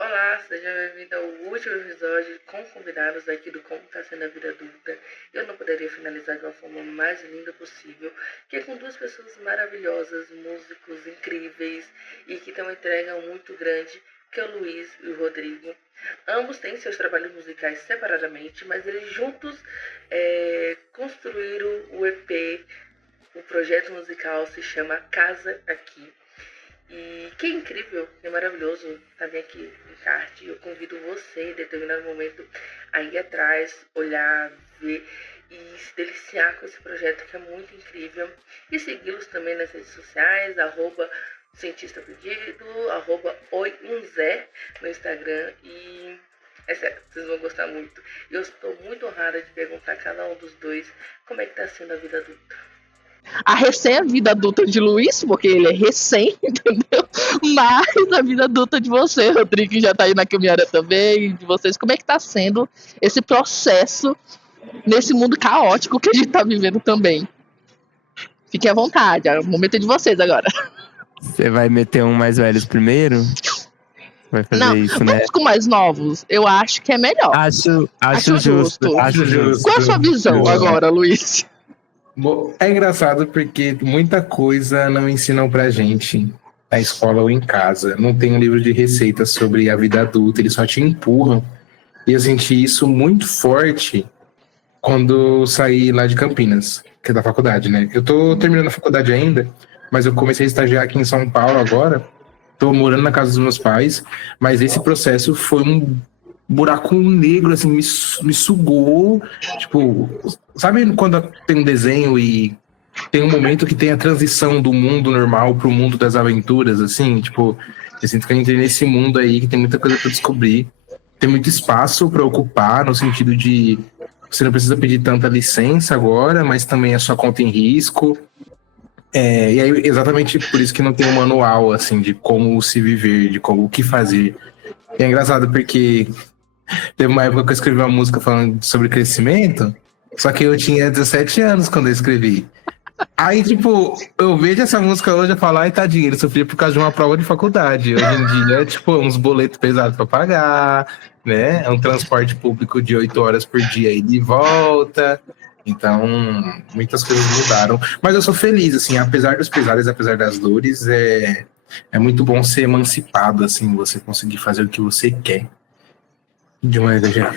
Olá, seja bem-vindo ao último episódio com convidados aqui do Como Tá Sendo a Vida Adulta. Eu não poderia finalizar de uma forma mais linda possível, que é com duas pessoas maravilhosas, músicos incríveis e que têm uma entrega muito grande, que é o Luiz e o Rodrigo. Ambos têm seus trabalhos musicais separadamente, mas eles juntos construíram o EP. O projeto musical se chama Casa Aqui. E que incrível, que maravilhoso estar bem aqui em Carte. Eu convido você, em determinado momento, a ir atrás, olhar, ver e se deliciar com esse projeto que é muito incrível. E segui-los também nas redes sociais, cientista perdido, oiunzé no Instagram. E é sério, vocês vão gostar muito. Eu estou muito honrada de perguntar a cada um dos dois como é que está sendo a vida adulta. A vida adulta de Luiz, porque ele é recém, entendeu? Mas a vida adulta de você, Rodrigo, que já tá aí na caminhada também, de vocês, como é que tá sendo esse processo nesse mundo caótico que a gente tá vivendo também? Fiquem à vontade, é o momento é de vocês agora. Você vai meter um mais velhos primeiro? Vai fazer Não, isso, né? vamos com mais novos. Eu acho que é melhor. Acho justo. Acho justo. Qual a sua visão agora, Luiz? Bom, é engraçado porque muita coisa não ensinam pra gente na escola ou em casa. Não tem um livro de receitas sobre a vida adulta, eles só te empurram. E eu senti isso muito forte quando saí lá de Campinas, que é da faculdade, né? Eu tô terminando a faculdade ainda, mas eu comecei a estagiar aqui em São Paulo agora. Tô morando na casa dos meus pais, mas esse processo foi um buraco negro, assim, me sugou. Tipo, sabe quando tem um desenho e tem um momento que tem a transição do mundo normal pro mundo das aventuras, assim? Tipo, eu sinto que eu entrei nesse mundo aí que tem muita coisa pra descobrir. Tem muito espaço pra ocupar, no sentido de você não precisa pedir tanta licença agora, mas também a sua conta em risco. E aí, exatamente por isso que não tem um manual, assim, de como se viver, de como o que fazer. E é engraçado porque teve uma época que eu escrevi uma música falando sobre crescimento, só que eu tinha 17 anos quando eu escrevi. Aí, tipo, eu vejo essa música hoje e falo, ai, tadinho, ele sofria por causa de uma prova de faculdade. Hoje em dia, tipo, uns boletos pesados pra pagar, né? É um transporte público de 8 horas por dia e de volta. Então, muitas coisas mudaram. Mas eu sou feliz, assim, apesar dos pesares, apesar das dores, é muito bom ser emancipado, assim, você conseguir fazer o que você quer. De maneira geral.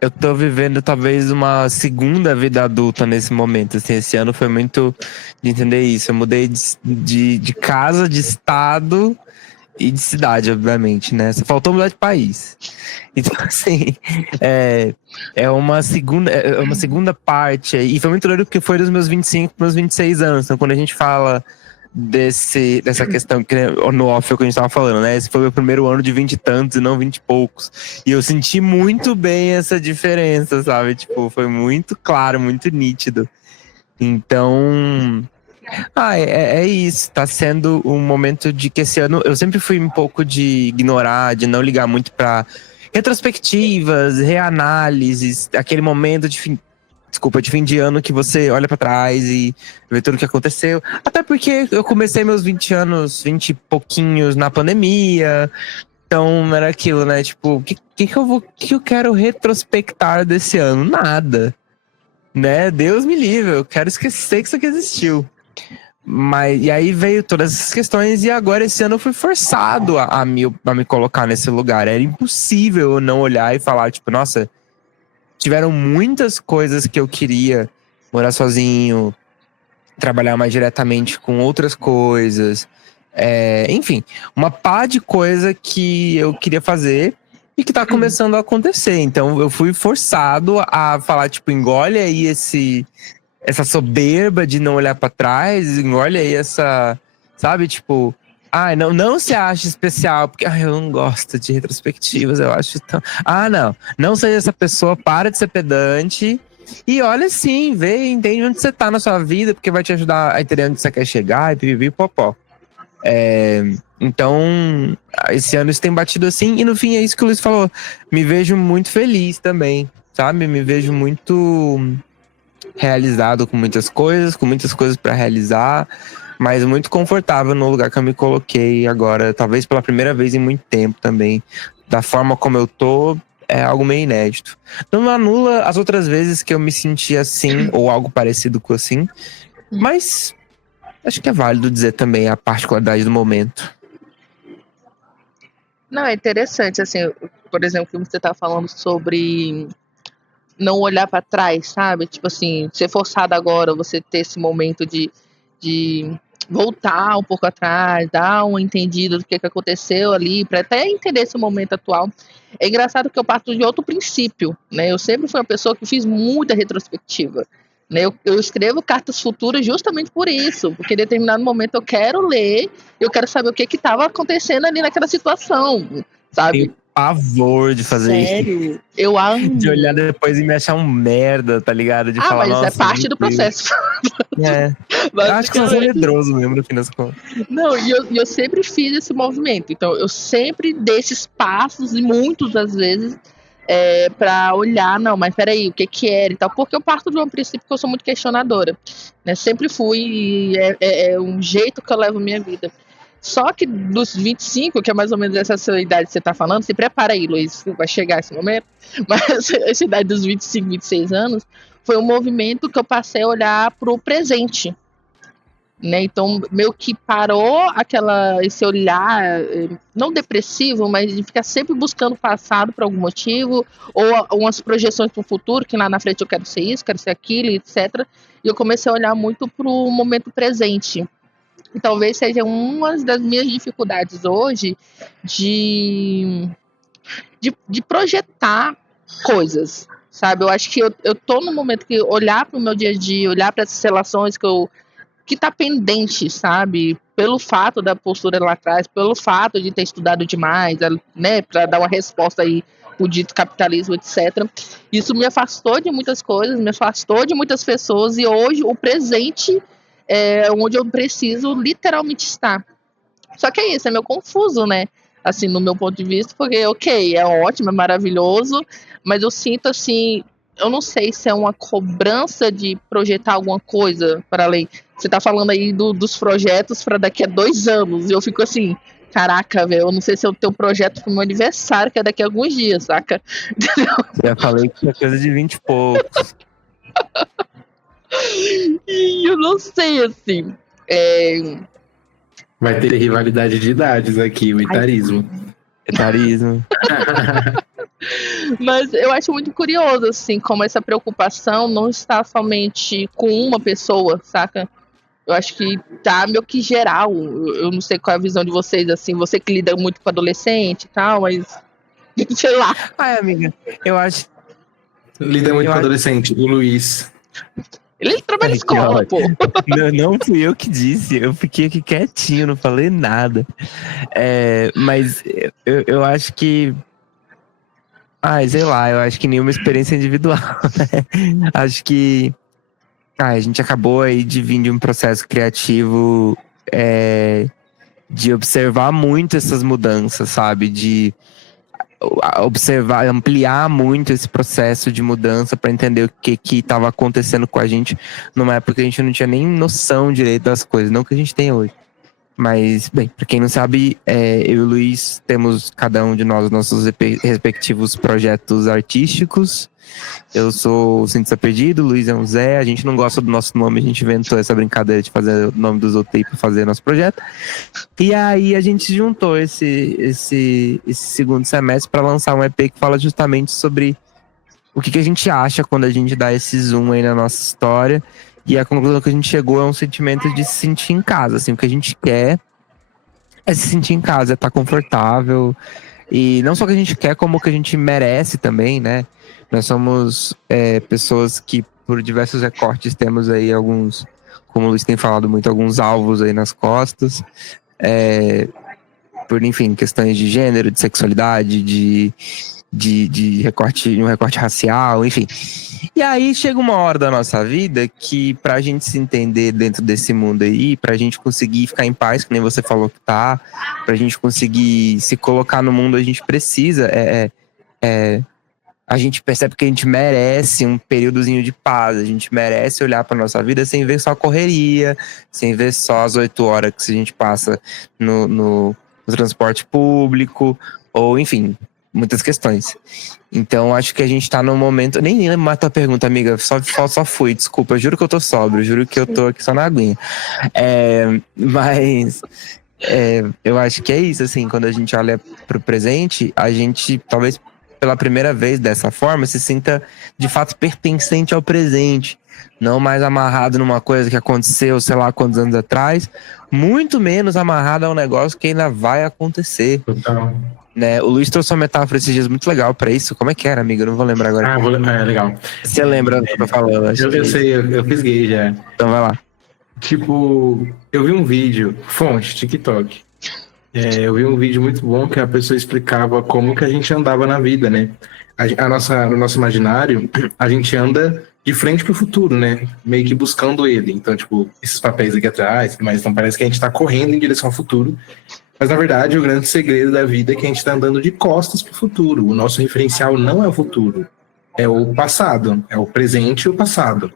Eu tô vivendo talvez uma segunda vida adulta nesse momento, assim, esse ano foi muito de entender isso, eu mudei de casa, de estado e de cidade, obviamente, né, só faltou mudar de país, então assim, é uma segunda parte, e foi muito doido porque foi dos meus 25 para meus 26 anos, então quando a gente fala dessa questão que no off é o que a gente tava falando, né? Esse foi o meu primeiro ano de 20 e tantos e não 20 e poucos. E eu senti muito bem essa diferença, sabe? Tipo, foi muito claro, muito nítido. Então, é isso. Tá sendo um momento de que esse ano eu sempre fui um pouco de ignorar, de não ligar muito pra retrospectivas, reanálises, aquele momento de fim de ano que você olha pra trás e vê tudo o que aconteceu. Até porque eu comecei meus 20 anos, 20 e pouquinhos na pandemia. Então era aquilo, né? Tipo, o que eu quero retrospectar desse ano? Nada. Né? Deus me livre, eu quero esquecer que isso aqui existiu. E aí veio todas essas questões e agora esse ano eu fui forçado a me colocar nesse lugar. Era impossível eu não olhar e falar, tipo, nossa, tiveram muitas coisas que eu queria, morar sozinho, trabalhar mais diretamente com outras coisas, enfim, uma pá de coisa que eu queria fazer e que tá começando a acontecer. Então eu fui forçado a falar, tipo, engole aí essa soberba de não olhar pra trás, engole aí essa, sabe, tipo, não se acha especial, porque eu não gosto de retrospectivas, eu acho tão... não seja essa pessoa, para de ser pedante e olha sim, vê, entende onde você tá na sua vida, porque vai te ajudar a entender onde você quer chegar e pipipi popó. Então, esse ano isso tem batido assim, e no fim é isso que o Luiz falou, me vejo muito feliz também, sabe, me vejo muito realizado com muitas coisas pra realizar, mas muito confortável no lugar que eu me coloquei agora, talvez pela primeira vez em muito tempo também. Da forma como eu tô, é algo meio inédito. Não anula as outras vezes que eu me senti assim, ou algo parecido com assim, mas acho que é válido dizer também a particularidade do momento. Não, é interessante, assim, por exemplo, que você tá falando sobre não olhar pra trás, sabe? Tipo assim, ser forçado agora, você ter esse momento de voltar um pouco atrás, dar um entendido do que aconteceu ali, pra até entender esse momento atual. É engraçado que eu parto de outro princípio, né? Eu sempre fui uma pessoa que fiz muita retrospectiva. Né? Eu escrevo cartas futuras justamente por isso, porque em determinado momento eu quero ler, eu quero saber o que estava acontecendo ali naquela situação, sabe? Tenho pavor de fazer isso. Sério, eu amo. De olhar depois e me achar um merda, tá ligado? De falar, mas nossa, é parte do processo. É. Eu acho que eu sou medroso mesmo, no fim das contas. Não, e eu sempre fiz esse movimento. Então, eu sempre dei esses passos, e muitas das vezes, para olhar, não, mas peraí, o que que era e tal. Porque eu parto de um princípio que eu sou muito questionadora. Né? Sempre fui, e é um jeito que eu levo a minha vida. Só que dos 25, que é mais ou menos essa sua idade que você tá falando, se prepara aí, Luiz, vai chegar esse momento. Mas essa idade dos 25, 26 anos, foi um movimento que eu passei a olhar pro presente. Né? Então, meio que parou esse olhar, não depressivo, mas de ficar sempre buscando o passado por algum motivo, ou umas projeções para o futuro, que lá na frente eu quero ser isso, quero ser aquilo, etc. E eu comecei a olhar muito para o momento presente. E talvez seja uma das minhas dificuldades hoje de projetar coisas, sabe? Eu acho que eu tô no momento que olhar para o meu dia a dia, olhar para essas relações que tá pendente, sabe? Pelo fato da postura lá atrás, pelo fato de ter estudado demais, né, para dar uma resposta aí pro dito capitalismo, etc. Isso me afastou de muitas coisas, me afastou de muitas pessoas, e hoje o presente é onde eu preciso literalmente estar. Só que é isso, é meio confuso, né? Assim, no meu ponto de vista, porque, ok, é ótimo, é maravilhoso, mas eu sinto assim, eu não sei se é uma cobrança de projetar alguma coisa para além. Você tá falando aí dos projetos para daqui a 2 anos, e eu fico assim, caraca, velho, eu não sei se eu tenho um projeto pro meu aniversário, que é daqui a alguns dias, saca? Já falei que é coisa de 20 e poucos. E eu não sei, assim. Vai ter rivalidade de idades aqui, o etarismo. Etarismo. Mas eu acho muito curioso, assim, como essa preocupação não está somente com uma pessoa, saca? Eu acho que tá meio que geral. Eu não sei qual é a visão de vocês, assim, você que lida muito com adolescente e tal, mas sei lá. Ai, amiga, eu acho. Lida muito com adolescente, o Luiz. Ele trabalha em escola, pô. Não fui eu que disse, eu fiquei aqui quietinho, não falei nada. Mas eu acho que. Sei lá, eu acho que nenhuma experiência individual, né? Acho que a gente acabou aí de vir de um processo criativo de observar muito essas mudanças, sabe? De observar, ampliar muito esse processo de mudança para entender o que estava acontecendo com a gente numa época que a gente não tinha nem noção direito das coisas, não que a gente tem hoje. Mas, bem, para quem não sabe, eu e o Luiz temos, cada um de nós, nossos respectivos projetos artísticos. Eu sou o Cientista Perdido, o Luiz é um Zé. A gente não gosta do nosso nome, a gente inventou essa brincadeira de fazer o nome dos outros aí para fazer nosso projeto. E aí a gente juntou esse segundo semestre para lançar um EP que fala justamente sobre o que a gente acha quando a gente dá esse zoom aí na nossa história. E a conclusão que a gente chegou é um sentimento de se sentir em casa, assim, o que a gente quer é se sentir em casa, é estar confortável. E não só o que a gente quer, como o que a gente merece também, né? Nós somos pessoas que, por diversos recortes, temos aí alguns, como o Luiz tem falado muito, alguns alvos aí nas costas. Por, enfim, questões de gênero, de sexualidade, de um recorte racial, enfim. E aí chega uma hora da nossa vida que, pra gente se entender dentro desse mundo aí, pra gente conseguir ficar em paz, que nem você falou que tá, pra gente conseguir se colocar no mundo, a gente precisa a gente percebe que a gente merece um períodozinho de paz. A gente merece olhar pra nossa vida sem ver só correria, sem ver só as 8 horas que a gente passa no transporte público, ou enfim, muitas questões. Então, acho que a gente tá num momento... Nem lembro mais a tua pergunta, amiga. Só fui, desculpa. Juro que eu tô sóbrio. Juro que eu tô aqui só na aguinha. Mas... eu acho que é isso, assim. Quando a gente olha pro presente, a gente, talvez pela primeira vez dessa forma, se sinta, de fato, pertencente ao presente. Não mais amarrado numa coisa que aconteceu, sei lá, quantos anos atrás. Muito menos amarrado a um negócio que ainda vai acontecer. Total. Né? O Luiz trouxe uma metáfora esses dias muito legal pra isso. Como é que era, amigo? Eu não vou lembrar agora. Legal. Você lembra do que eu tô falando? Eu sei, eu fisguei já. Então vai lá. Tipo, eu vi um vídeo, fonte, TikTok. Eu vi um vídeo muito bom que a pessoa explicava como que a gente andava na vida, né? No nosso imaginário, a gente anda de frente pro futuro, né? Meio que buscando ele. Então, tipo, esses papéis aqui atrás, mas então parece que a gente tá correndo em direção ao futuro. Mas, na verdade, o grande segredo da vida é que a gente está andando de costas para o futuro. O nosso referencial não é o futuro, é o passado. É o presente e o passado.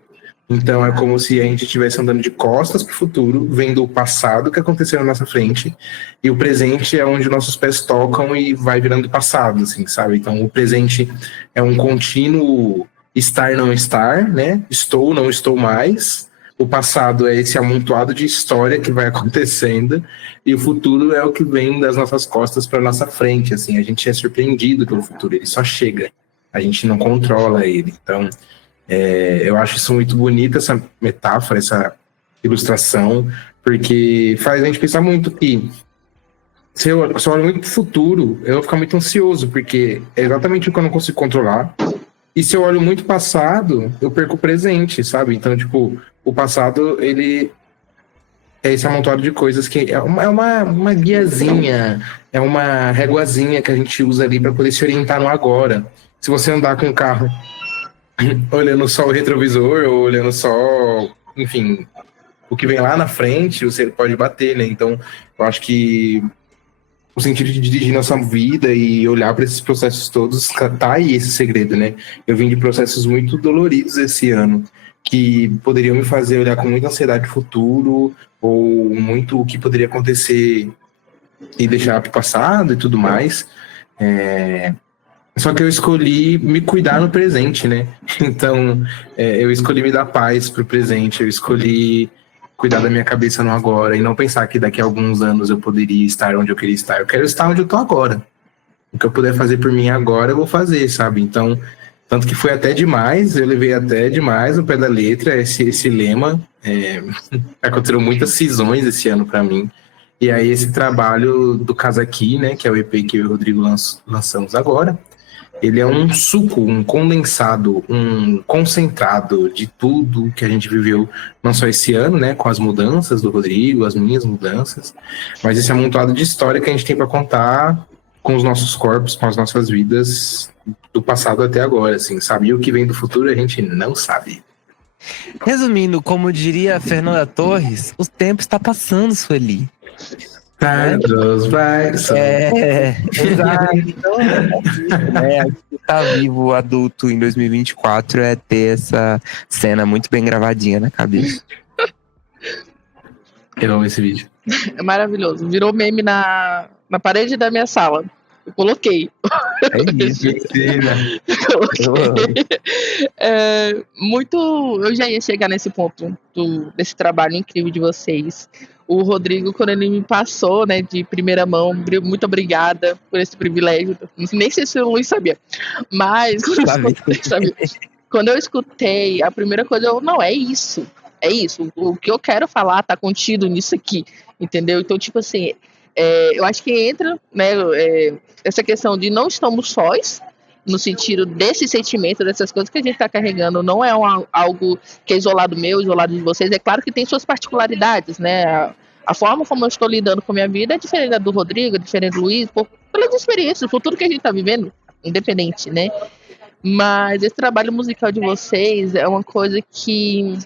Então, é como se a gente estivesse andando de costas para o futuro, vendo o passado que aconteceu na nossa frente, e o presente é onde nossos pés tocam e vai virando passado, assim, sabe? Então, o presente é um contínuo estar, não estar, né? Estou, não estou mais. O passado é esse amontoado de história que vai acontecendo, e o futuro é o que vem das nossas costas para nossa frente. Assim, a gente é surpreendido pelo futuro, ele só chega, a gente não controla ele. Então, eu acho isso muito bonito, essa metáfora, essa ilustração, porque faz a gente pensar muito que se eu olho muito para o futuro, eu vou ficar muito ansioso, porque é exatamente o que eu não consigo controlar. E se eu olho muito passado, eu perco o presente, sabe? Então, tipo, o passado, ele é esse amontoado de coisas que é uma guiazinha, é uma réguazinha que a gente usa ali para poder se orientar no agora. Se você andar com o carro olhando só o retrovisor, ou olhando só, enfim, o que vem lá na frente, você pode bater, né? Então, eu acho que o sentido de dirigir nossa vida e olhar para esses processos todos, tá aí esse segredo, né? Eu vim de processos muito doloridos esse ano, que poderiam me fazer olhar com muita ansiedade o futuro, ou muito o que poderia acontecer e deixar para o passado e tudo mais. Só que eu escolhi me cuidar no presente, né? Então, eu escolhi me dar paz pro presente, eu escolhi cuidar da minha cabeça no agora e não pensar que daqui a alguns anos eu poderia estar onde eu queria estar. Eu quero estar onde eu tô agora. O que eu puder fazer por mim agora, eu vou fazer, sabe? Então, tanto que foi até demais, eu levei até demais no pé da letra esse lema. Aconteceram muitas cisões esse ano para mim. E aí esse trabalho do Casa Aqui, né, que é o EP que eu e o Rodrigo lançamos agora, ele é um suco, um condensado, um concentrado de tudo que a gente viveu, não só esse ano, né, com as mudanças do Rodrigo, as minhas mudanças, mas esse amontoado de história que a gente tem para contar com os nossos corpos, com as nossas vidas, do passado até agora, assim, sabe? E o que vem do futuro a gente não sabe. Resumindo, como diria a Fernanda Torres, o tempo está passando, Sueli. Exato. Então, tá vivo o adulto em 2024 é ter essa cena muito bem gravadinha na cabeça. Eu amo esse vídeo. É maravilhoso. Virou meme na parede da minha sala. Eu coloquei. É isso. Eu já ia chegar nesse ponto desse trabalho incrível de vocês. O Rodrigo, quando ele me passou, né, de primeira mão, muito obrigada por esse privilégio. Nem sei se o Luiz sabia. Mas quando eu escutei, a primeira coisa, não, é isso. É isso. O que eu quero falar tá contido nisso aqui. Entendeu? Então, tipo assim, eu acho que entra, né, essa questão de não estamos sós, no sentido desse sentimento, dessas coisas que a gente está carregando, não é algo que é isolado meu, isolado de vocês. É claro que tem suas particularidades, né? A forma como eu estou lidando com a minha vida é diferente da do Rodrigo, é diferente do Luiz, pelas experiências, o futuro que a gente está vivendo, independente, né? Mas esse trabalho musical de vocês é uma coisa que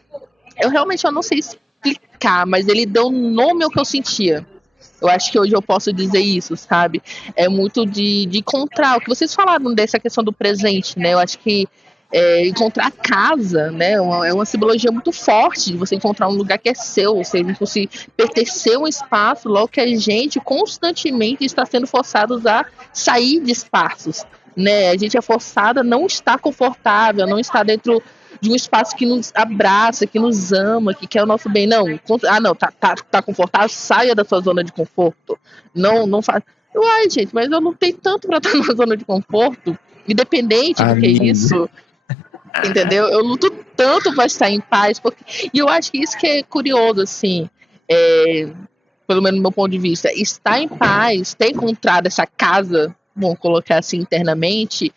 eu realmente não sei explicar, mas ele deu nome ao que eu sentia. Eu acho que hoje eu posso dizer isso, sabe? É muito de encontrar, o que vocês falaram dessa questão do presente, né? Eu acho que encontrar casa, né? É uma simbologia muito forte de você encontrar um lugar que é seu, ou seja, você pertencer a um espaço, logo que a gente constantemente está sendo forçados a sair de espaços, né? A gente é forçada a não estar confortável, a não estar dentro de um espaço que nos abraça, que nos ama, que quer o nosso bem. Não, não, tá confortável, saia da sua zona de conforto. Não faz. Uai, gente, mas eu não tenho tanto para estar na zona de conforto, independente do que é isso. Entendeu? Eu luto tanto para estar em paz, e eu acho que isso que é curioso, assim, pelo menos do meu ponto de vista, estar em paz, ter encontrado essa casa, vamos colocar assim internamente,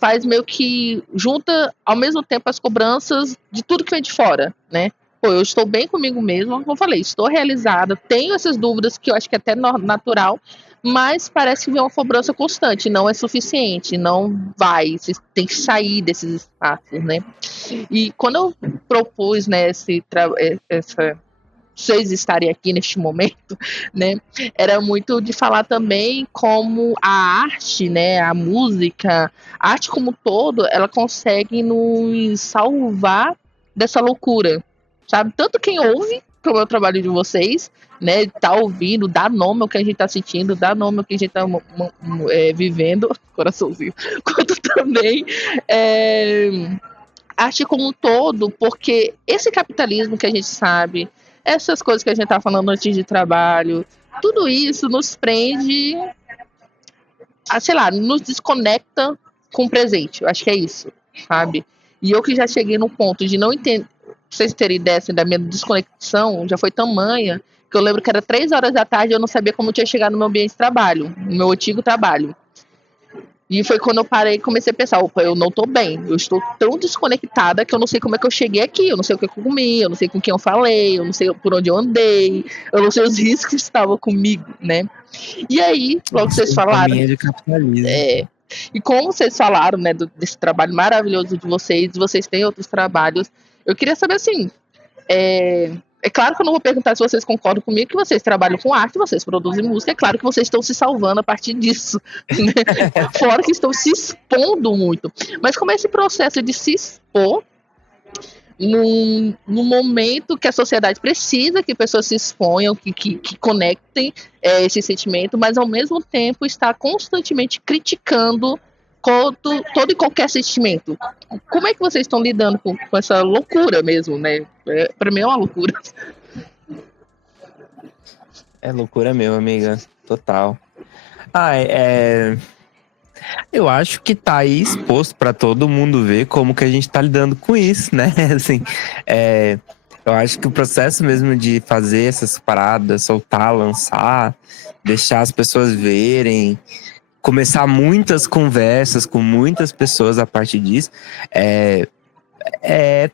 faz meio que junta ao mesmo tempo as cobranças de tudo que vem de fora, né? Pô, eu estou bem comigo mesma, como eu falei, estou realizada, tenho essas dúvidas que eu acho que é até natural, mas parece que vem uma cobrança constante, não é suficiente, não vai, você tem que sair desses espaços, né? E quando eu propus, né, vocês estarem aqui neste momento, né, era muito de falar também como a arte, né, a música, a arte como um todo, ela consegue nos salvar dessa loucura, sabe? Tanto quem ouve, como é o trabalho de vocês, né, tá ouvindo, dá nome ao que a gente tá sentindo, dá nome ao que a gente tá vivendo, coraçãozinho, quanto também arte como um todo, porque esse capitalismo que a gente sabe, essas coisas que a gente tá falando antes de trabalho, tudo isso nos prende a, sei lá, nos desconecta com o presente. Eu acho que é isso, sabe? E eu que já cheguei no ponto de não entender, pra vocês terem ideia assim, da minha desconexão, já foi tamanha, que eu lembro que era 3 horas da tarde e eu não sabia como eu tinha chegado no meu ambiente de trabalho, no meu antigo trabalho. E foi quando eu parei e comecei a pensar, opa, eu não tô bem, eu estou tão desconectada que eu não sei como é que eu cheguei aqui, eu não sei o que eu comi, eu não sei com quem eu falei, eu não sei por onde eu andei, eu não sei os riscos que estavam comigo, né? E aí, logo que vocês falaram... De capitalismo. E como vocês falaram, né, desse trabalho maravilhoso de vocês têm outros trabalhos, eu queria saber, assim, é claro que eu não vou perguntar se vocês concordam comigo, que vocês trabalham com arte, vocês produzem música, é claro que vocês estão se salvando a partir disso, né? Fora que estão se expondo muito. Mas como é esse processo de se expor num momento que a sociedade precisa que pessoas se exponham, que conectem esse sentimento, mas ao mesmo tempo está constantemente criticando todo e qualquer sentimento. Como é que vocês estão lidando com essa loucura mesmo, né? Pra mim é uma loucura. É loucura mesmo, amiga. Total. Eu acho que tá aí exposto pra todo mundo ver como que a gente tá lidando com isso, né? Assim, eu acho que o processo mesmo de fazer essas paradas, soltar, lançar, deixar as pessoas verem, começar muitas conversas com muitas pessoas a partir disso,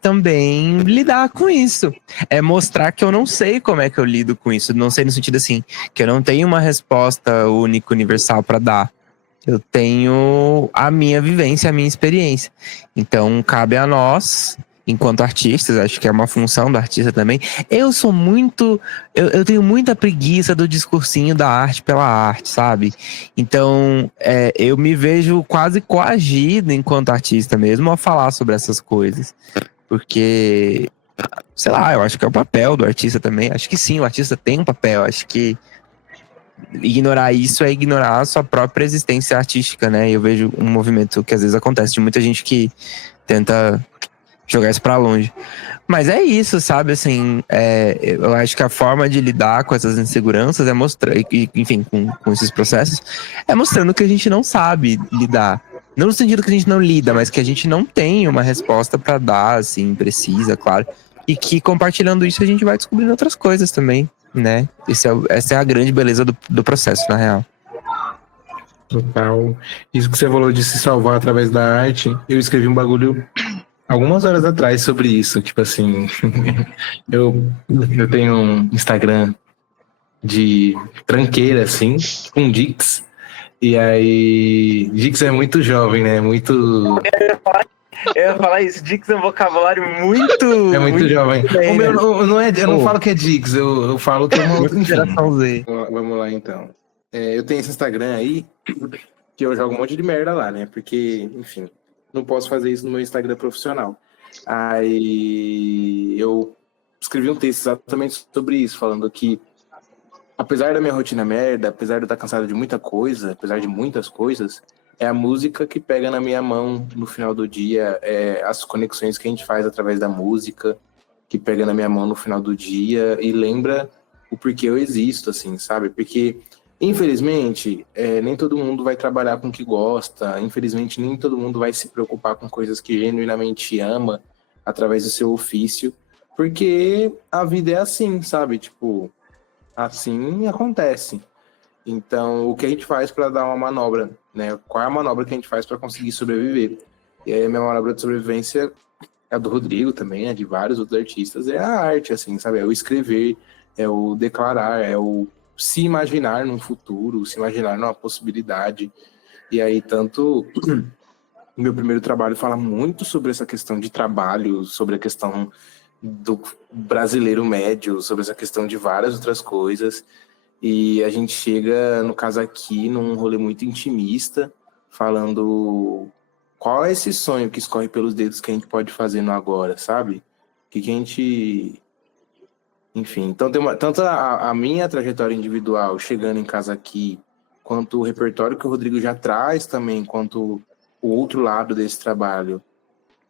também lidar com isso. É mostrar que eu não sei como é que eu lido com isso. Não sei no sentido assim, que eu não tenho uma resposta única, universal para dar. Eu tenho a minha vivência, a minha experiência. Então, cabe a nós, enquanto artistas, acho que é uma função do artista também. Eu tenho muita preguiça do discursinho da arte pela arte, sabe? Então, eu me vejo quase coagido enquanto artista mesmo a falar sobre essas coisas. Porque, sei lá, eu acho que é o papel do artista também. Acho que sim, o artista tem um papel. Acho que ignorar isso é ignorar a sua própria existência artística, né? Eu vejo um movimento que às vezes acontece de muita gente que tenta jogar isso pra longe. Mas é isso, sabe? Assim, eu acho que a forma de lidar com essas inseguranças é mostrar, enfim, com esses processos, é mostrando que a gente não sabe lidar. Não no sentido que a gente não lida, mas que a gente não tem uma resposta pra dar, assim, precisa, claro. E que compartilhando isso a gente vai descobrindo outras coisas também, né? Essa é a grande beleza do processo, na real. Total. Isso que você falou de se salvar através da arte, eu escrevi um bagulho algumas horas atrás sobre isso. Tipo assim, eu tenho um Instagram de tranqueira, assim, com Dix. E aí, Dix é muito jovem, né? Muito Eu ia falar isso, Dix é um vocabulário muito... É muito jovem. bem, O meu né? não é, eu não Pô. falo que é Dix, eu falo que é uma outra, Muito enfim. geração Z. Vamos lá então. Eu tenho esse Instagram aí, que eu jogo um monte de merda lá, né? Porque, enfim, não posso fazer isso no meu Instagram profissional. Aí eu escrevi um texto exatamente sobre isso, falando que, apesar da minha rotina merda, apesar de eu estar cansado de muita coisa, apesar de muitas coisas, é a música que pega na minha mão no final do dia, as conexões que a gente faz através da música, que pega na minha mão no final do dia e lembra o porquê eu existo, assim, sabe? Porque, infelizmente, nem todo mundo vai trabalhar com o que gosta, infelizmente, nem todo mundo vai se preocupar com coisas que genuinamente ama através do seu ofício, porque a vida é assim, sabe? Tipo, assim acontece. Então, o que a gente faz para dar uma manobra, né? Qual é a manobra que a gente faz para conseguir sobreviver? E aí, a minha manobra de sobrevivência é a do Rodrigo também, é de vários outros artistas, é a arte, assim, sabe? É o escrever, é o declarar, é o se imaginar num futuro, se imaginar numa possibilidade. E aí, tanto o meu primeiro trabalho fala muito sobre essa questão de trabalho, sobre a questão do brasileiro médio, sobre essa questão de várias outras coisas. E a gente chega, no caso aqui, num rolê muito intimista, falando qual é esse sonho que escorre pelos dedos que a gente pode fazer no agora, sabe? O que a gente... Enfim, então tem tanto a minha trajetória individual chegando em casa aqui, quanto o repertório que o Rodrigo já traz também, quanto o outro lado desse trabalho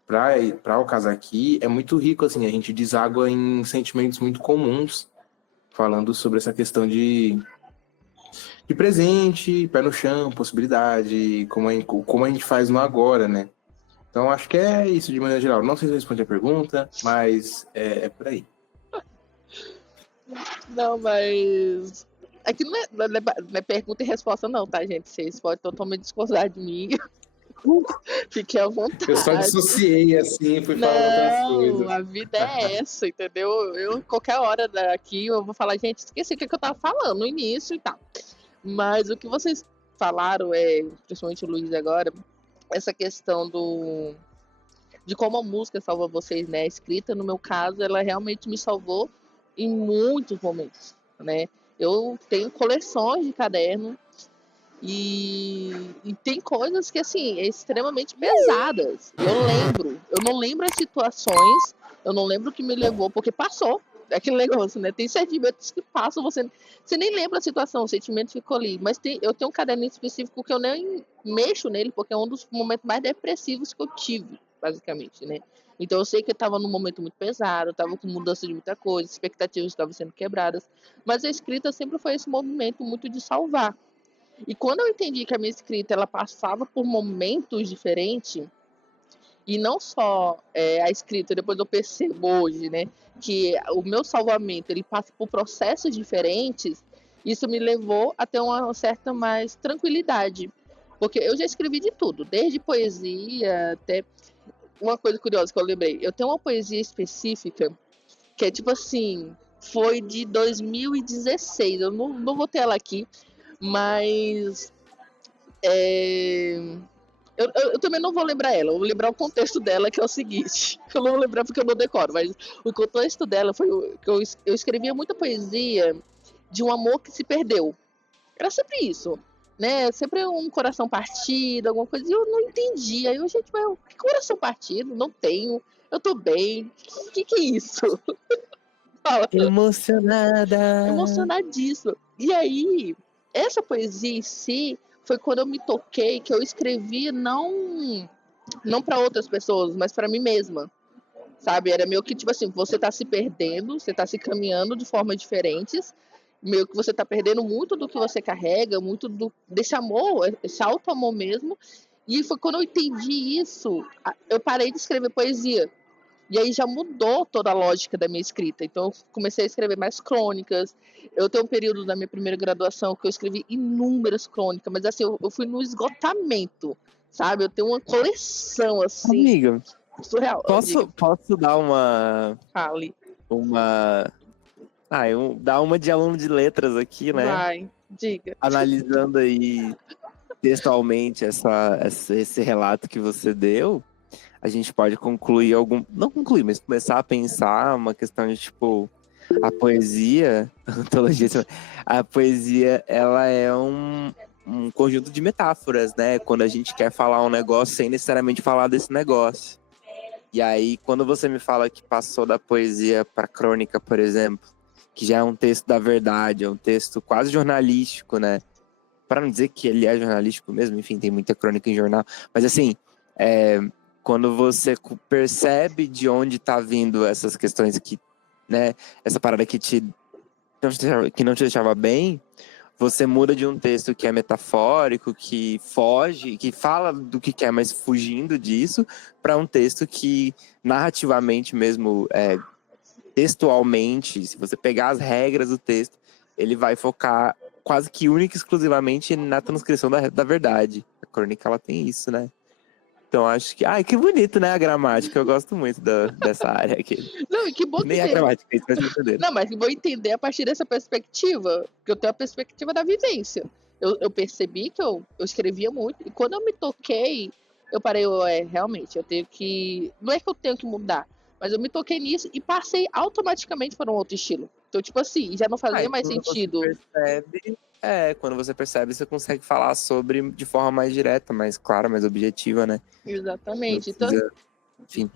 para o Casa Aqui, é muito rico, assim, a gente deságua em sentimentos muito comuns, falando sobre essa questão de presente, pé no chão, possibilidade, como a gente faz no agora, né? Então, acho que é isso de maneira geral. Não sei se eu respondi a pergunta, mas é por aí. Não, mas. Aqui não é pergunta e resposta, não, tá, gente? Vocês podem totalmente discordar de mim. Fiquem à vontade. Eu só dissociei, assim, fui falando outras coisas. Não, a vida é essa, entendeu? Eu, qualquer hora daqui, eu vou falar, gente, esqueci o que eu tava falando no início e tal. Mas o que vocês falaram, principalmente o Luiz agora, essa questão de como a música salva vocês, né? A escrita, no meu caso, ela realmente me salvou em muitos momentos, né? Eu tenho coleções de caderno e tem coisas que, assim, é extremamente pesadas. Eu não lembro as situações, eu não lembro o que me levou, porque passou. É aquele negócio, né? Tem sentimentos que passam, você nem lembra a situação, o sentimento ficou ali. Mas eu tenho um caderninho específico que eu nem mexo nele, porque é um dos momentos mais depressivos que eu tive, basicamente, né? Então eu sei que eu estava num momento muito pesado, eu estava com mudança de muita coisa, expectativas estavam sendo quebradas. Mas a escrita sempre foi esse movimento muito de salvar. E quando eu entendi que a minha escrita ela passava por momentos diferentes, e não só a escrita, depois eu percebo hoje, né, que o meu salvamento ele passa por processos diferentes, isso me levou a ter uma certa mais tranquilidade. Porque eu já escrevi de tudo, desde poesia até... Uma coisa curiosa que eu lembrei, eu tenho uma poesia específica que é tipo assim, foi de 2016, eu não vou ter ela aqui, mas eu também não vou lembrar ela, eu vou lembrar o contexto dela, que é o seguinte, eu não vou lembrar porque eu não decoro, mas o contexto dela foi que eu escrevia muita poesia de um amor que se perdeu. Era sempre isso, né? Sempre um coração partido, alguma coisa, e eu não entendia. Aí eu, gente, mas que coração partido? Não tenho, eu tô bem. O que é isso? Emocionadíssimo. E aí, essa poesia em si foi quando eu me toquei que eu escrevi não para outras pessoas, mas para mim mesma. Sabe? Era meio que tipo assim, você tá se perdendo, você tá se caminhando de formas diferentes, meio que você tá perdendo muito do que você carrega, muito desse amor, esse auto-amor mesmo. E foi quando eu entendi isso, eu parei de escrever poesia. E aí já mudou toda a lógica da minha escrita. Então eu comecei a escrever mais crônicas. Eu tenho um período da minha primeira graduação que eu escrevi inúmeras crônicas, mas assim, eu fui no esgotamento, sabe? Eu tenho uma coleção, assim, Amiga, surreal. posso dar uma... Fale. Dar uma de aluno de letras aqui, né? Vai, diga. Analisando aí textualmente esse relato que você deu, a gente pode concluir não concluir, mas começar a pensar uma questão de, tipo, a poesia, a poesia, ela é um conjunto de metáforas, né? Quando a gente quer falar um negócio sem necessariamente falar desse negócio. E aí, quando você me fala que passou da poesia para crônica, por exemplo, que já é um texto da verdade, é um texto quase jornalístico, né? Para não dizer que ele é jornalístico mesmo, enfim, tem muita crônica em jornal, mas assim, quando você percebe de onde tá vindo essas questões que, né, essa parada que não te deixava bem, você muda de um texto que é metafórico, que foge, que fala do que quer, mas fugindo disso, para um texto que, narrativamente mesmo, textualmente, se você pegar as regras do texto, ele vai focar quase que única e exclusivamente na transcrição da verdade. A crônica, ela tem isso, né? Então, acho que... Ai, que bonito, né, a gramática. Eu gosto muito dessa área aqui. Não, e que bom que Nem a gramática, isso vai entender. Não, mas vou entender a partir dessa perspectiva, porque eu tenho a perspectiva da vivência. Eu percebi que eu escrevia muito, e quando eu me toquei, eu parei, realmente, eu tenho que... Não é que eu tenho que mudar, mas eu me toquei nisso e passei automaticamente para um outro estilo. Então, tipo assim, já não fazia mais sentido. Quando você percebe, você consegue falar sobre de forma mais direta, mais clara, mais objetiva, né? Exatamente. Então, enfim.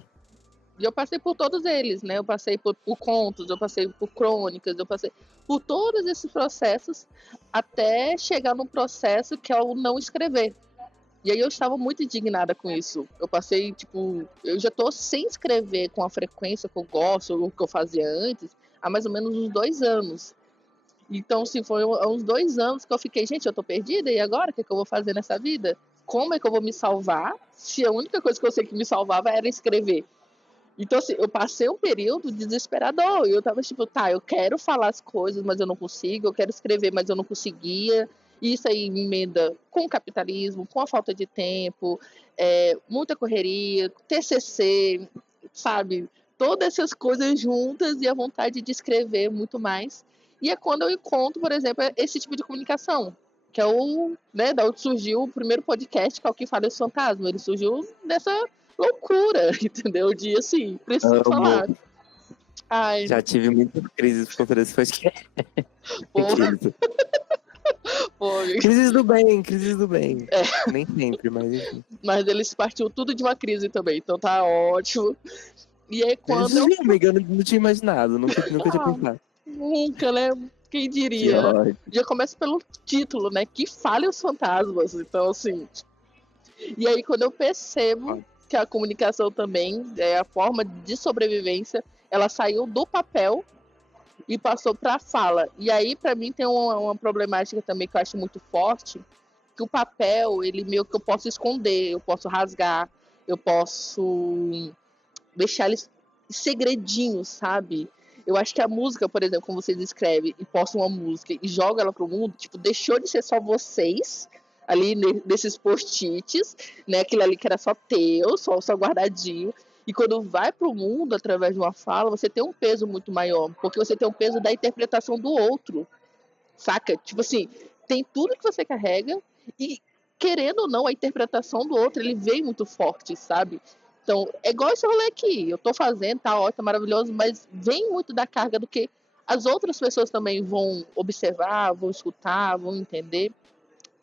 E eu passei por todos eles, né? Eu passei por contos, eu passei por crônicas, eu passei por todos esses processos até chegar num processo que é o não escrever. E aí eu estava muito indignada com isso. Eu passei, tipo, eu já tô sem escrever com a frequência que eu gosto, ou que eu fazia antes, há mais ou menos uns 2 anos. Então, assim, foi há uns 2 anos que eu fiquei, gente, eu tô perdida, e agora? O que eu vou fazer nessa vida? Como é que eu vou me salvar se a única coisa que eu sei que me salvava era escrever? Então, assim, eu passei um período desesperador. E eu tava tipo, eu quero falar as coisas, mas eu não consigo. Eu quero escrever, mas eu não conseguia. E isso aí me emenda com o capitalismo, com a falta de tempo, muita correria, TCC, sabe? Todas essas coisas juntas e a vontade de escrever muito mais. E é quando eu encontro, por exemplo, esse tipo de comunicação. Que é da onde surgiu o primeiro podcast, que é o que fala os fantasmas. Ele surgiu dessa loucura, entendeu? De assim, preciso falar. Ai, já tive muitas crises por conta desse podcast. Crises do bem. Nem sempre, mas enfim. Mas eles partiu tudo de uma crise também, então tá ótimo. E aí quando amiga, eu não tinha imaginado, nunca tinha pensado. Nunca, né? Quem diria? Já começa pelo título, né? Que fale os fantasmas. Então, assim. E aí, quando eu percebo que a comunicação também é a forma de sobrevivência, ela saiu do papel e passou para a fala. E aí, para mim, tem uma problemática também que eu acho muito forte, que o papel, ele meio que eu posso esconder, eu posso rasgar, eu posso deixar ele segredinho, sabe? Eu acho que a música, por exemplo, como você descreve, e posta uma música e joga ela pro mundo, tipo, deixou de ser só vocês, ali nesses post-its, né? Aquilo ali que era só teu, só guardadinho. E quando vai pro mundo através de uma fala, você tem um peso muito maior, porque você tem o peso da interpretação do outro, saca? Tipo assim, tem tudo que você carrega e, querendo ou não, a interpretação do outro, ele vem muito forte, sabe? Então, é igual esse rolê aqui, eu tô fazendo, tá ótimo, tá maravilhoso, mas vem muito da carga do que as outras pessoas também vão observar, vão escutar, vão entender.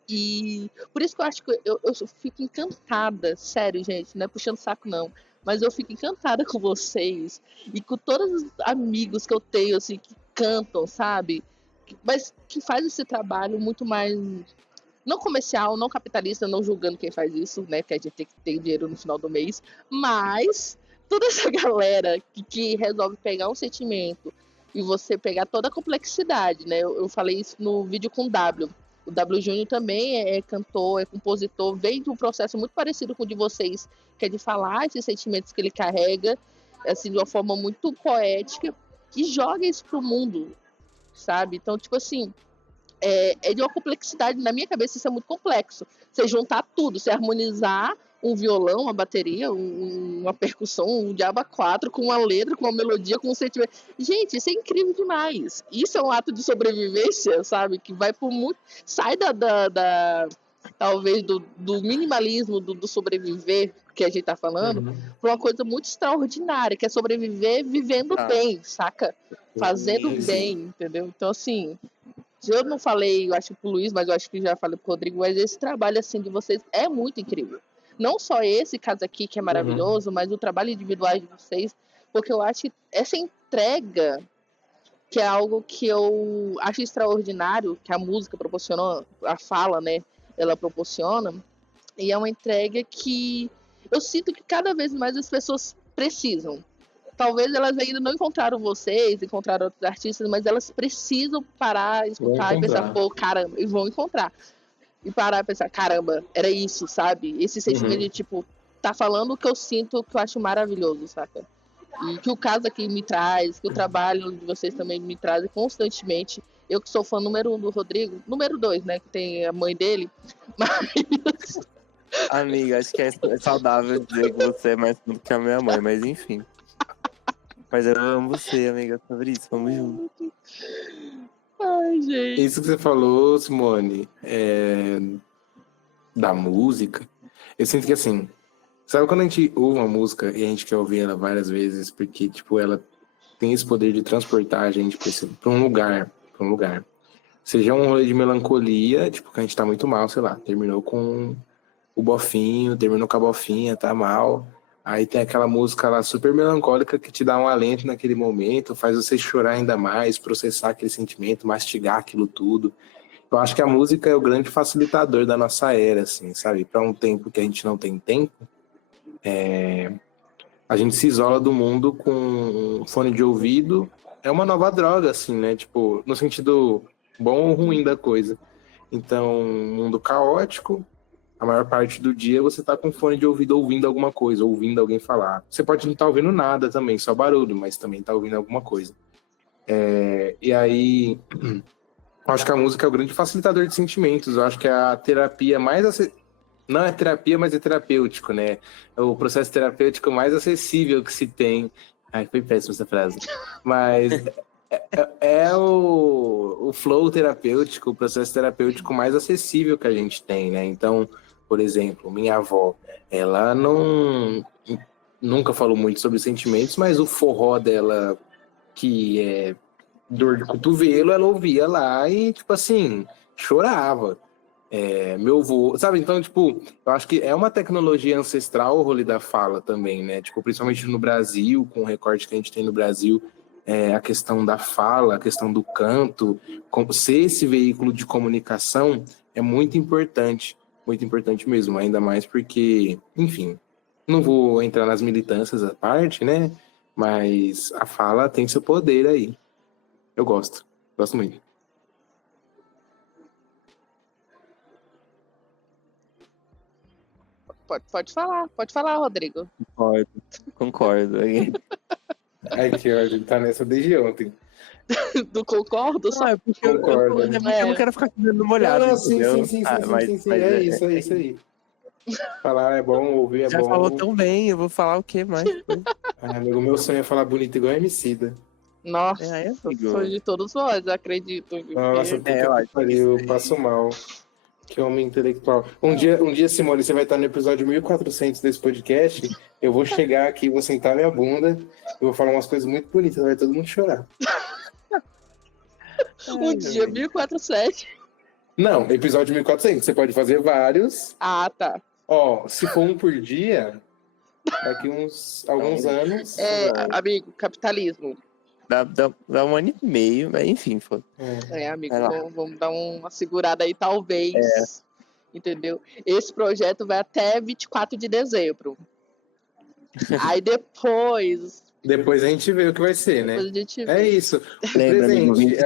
E por isso que eu acho que eu fico encantada, sério, gente, não é puxando saco não, mas eu fico encantada com vocês e com todos os amigos que eu tenho, assim, que cantam, sabe? Mas que faz esse trabalho muito mais, não comercial, não capitalista, não julgando quem faz isso, né? Que a gente tem que ter dinheiro no final do mês, mas toda essa galera que resolve pegar um sentimento e você pegar toda a complexidade, né? Eu falei isso no vídeo com o W. O W Júnior também é cantor, é compositor, vem de um processo muito parecido com o de vocês, que é de falar esses sentimentos que ele carrega, assim, de uma forma muito poética, e joga isso pro mundo, sabe? Então, tipo assim, é de uma complexidade, na minha cabeça isso é muito complexo. Você juntar tudo, você harmonizar um violão, uma bateria, uma percussão, um diabo 4 com uma letra, com uma melodia, com um sentimento. Gente, isso é incrível demais. Isso é um ato de sobrevivência, sabe? Que vai por muito. Sai talvez do minimalismo, do sobreviver que a gente tá falando, pra uma coisa muito extraordinária, que é sobreviver vivendo bem, saca? Fazendo bem, entendeu? Então, assim, eu não falei, eu acho, pro Luiz, mas eu acho que já falei pro Rodrigo, mas esse trabalho, assim, de vocês é muito incrível. Não só esse caso aqui, que é maravilhoso, mas o trabalho individual de vocês, porque eu acho que essa entrega, que é algo que eu acho extraordinário, que a música proporcionou, a fala, né, ela proporciona, e é uma entrega que eu sinto que cada vez mais as pessoas precisam. Talvez elas ainda não encontraram vocês, encontraram outros artistas, mas elas precisam parar, escutar e pensar, pô, caramba, e vão encontrar. E parar e pensar, caramba, era isso, sabe? Esse sentimento de, tipo, tá falando o que eu sinto, que eu acho maravilhoso, saca? E que o caso aqui me traz, que o trabalho de vocês também me traz constantemente. Eu que sou fã número 1 do Rodrigo, número 2, né, que tem a mãe dele, mas... Amiga, acho que é saudável dizer que você é mais fã do que a minha mãe, mas enfim. Mas eu amo você, amiga, sobre isso, vamos junto. Ai, gente. Isso que você falou, Simone, da música, eu sinto que assim, sabe quando a gente ouve uma música e a gente quer ouvir ela várias vezes, porque, tipo, ela tem esse poder de transportar a gente pra um lugar. Seja um rolê de melancolia, tipo, que a gente tá muito mal, sei lá, terminou com o bofinho, terminou com a bofinha, tá mal. Aí tem aquela música lá super melancólica que te dá um alento naquele momento, faz você chorar ainda mais, processar aquele sentimento, mastigar aquilo tudo. Eu acho que a música é o grande facilitador da nossa era, assim, sabe? Para um tempo que a gente não tem tempo, a gente se isola do mundo com um fone de ouvido. É uma nova droga, assim, né? Tipo, no sentido bom ou ruim da coisa. Então, um mundo caótico, a maior parte do dia você tá com fone de ouvido ouvindo alguma coisa, ouvindo alguém falar. Você pode não estar ouvindo nada também, só barulho, mas também tá ouvindo alguma coisa. E aí, eu acho que a música é o grande facilitador de sentimentos. Eu acho que é a terapia mais... Não é terapia, mas é terapêutico, né? É o processo terapêutico mais acessível que se tem. Ai, foi péssima essa frase. Mas é o flow terapêutico, o processo terapêutico mais acessível que a gente tem, né? Então, por exemplo, minha avó, ela nunca falou muito sobre sentimentos, mas o forró dela, que é dor de cotovelo, ela ouvia lá e, tipo assim, chorava. Meu avô, sabe? Então, tipo, eu acho que é uma tecnologia ancestral o rolê da fala também, né? Tipo, principalmente no Brasil, com o recorte que a gente tem no Brasil, a questão da fala, a questão do canto, ser esse veículo de comunicação é muito importante mesmo, ainda mais porque, enfim, não vou entrar nas militâncias à parte, né? Mas a fala tem seu poder aí. Eu gosto muito. Pode falar, Rodrigo. Concordo. Ai, que ódio, ele tá nessa desde ontem. Do concordo? Só... porque concordo. Eu não quero ficar comendo molhado. Não, sim, é isso aí. Falar é bom, ouvir é já bom. Já falou tão bem, eu vou falar o que mais? Amigo, meu sonho é falar bonito igual a Emicida. Nossa, sonho de todos nós, acredito. Nossa, puta que pariu, eu passo mal. Que homem intelectual. Um dia, Simone, você vai estar no episódio 1400 desse podcast. Eu vou chegar aqui, vou sentar minha bunda, eu vou falar umas coisas muito bonitas, vai todo mundo chorar. Dia, 1400. Não, episódio 1400. Você pode fazer vários. Ah, tá. Ó, se for um por dia, daqui alguns anos. Amigo, capitalismo. Dá um ano e meio, mas enfim, foi. Amigo, vamos dar uma segurada aí, talvez. Entendeu? Esse projeto vai até 24 de dezembro. Aí depois. Depois a gente vê o que vai ser, né? É isso. O presente.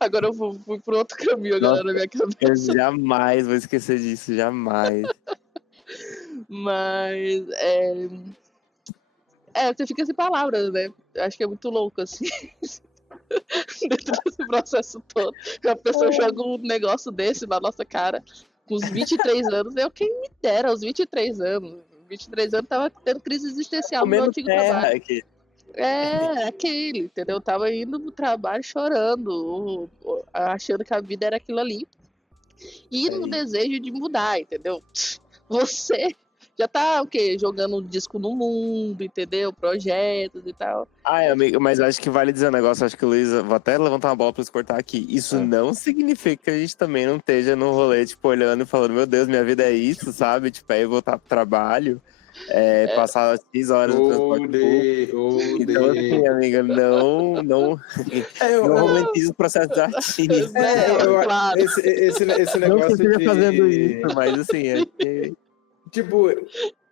Agora eu fui por outro caminho agora na minha cabeça. Eu jamais vou esquecer disso, jamais. Mas você fica sem palavras, né? Acho que é muito louco, assim. Dentro desse processo todo. A pessoa joga um negócio desse na nossa cara com os 23 anos. Quem me dera, aos 23 anos. 23 anos tava tendo crise existencial no meu antigo trabalho. Aqui. É, aquele, entendeu? Tava indo pro trabalho chorando, achando que a vida era aquilo ali. E no desejo de mudar, entendeu? Você já tá, o quê? Jogando um disco no mundo, entendeu? Projetos e tal. Ai, amigo, mas acho que vale dizer um negócio, acho que o Luiz, vou até levantar uma bola pra você cortar aqui. Isso não significa que a gente também não esteja num rolê, tipo, olhando e falando, meu Deus, minha vida é isso, sabe? Tipo, aí voltar pro trabalho, passar 6 horas no transporte público. Então, assim, amiga, não romantize o processo do artista. Claro. Esse Não que eu negócio esteja de... fazendo isso, mas assim, Tipo,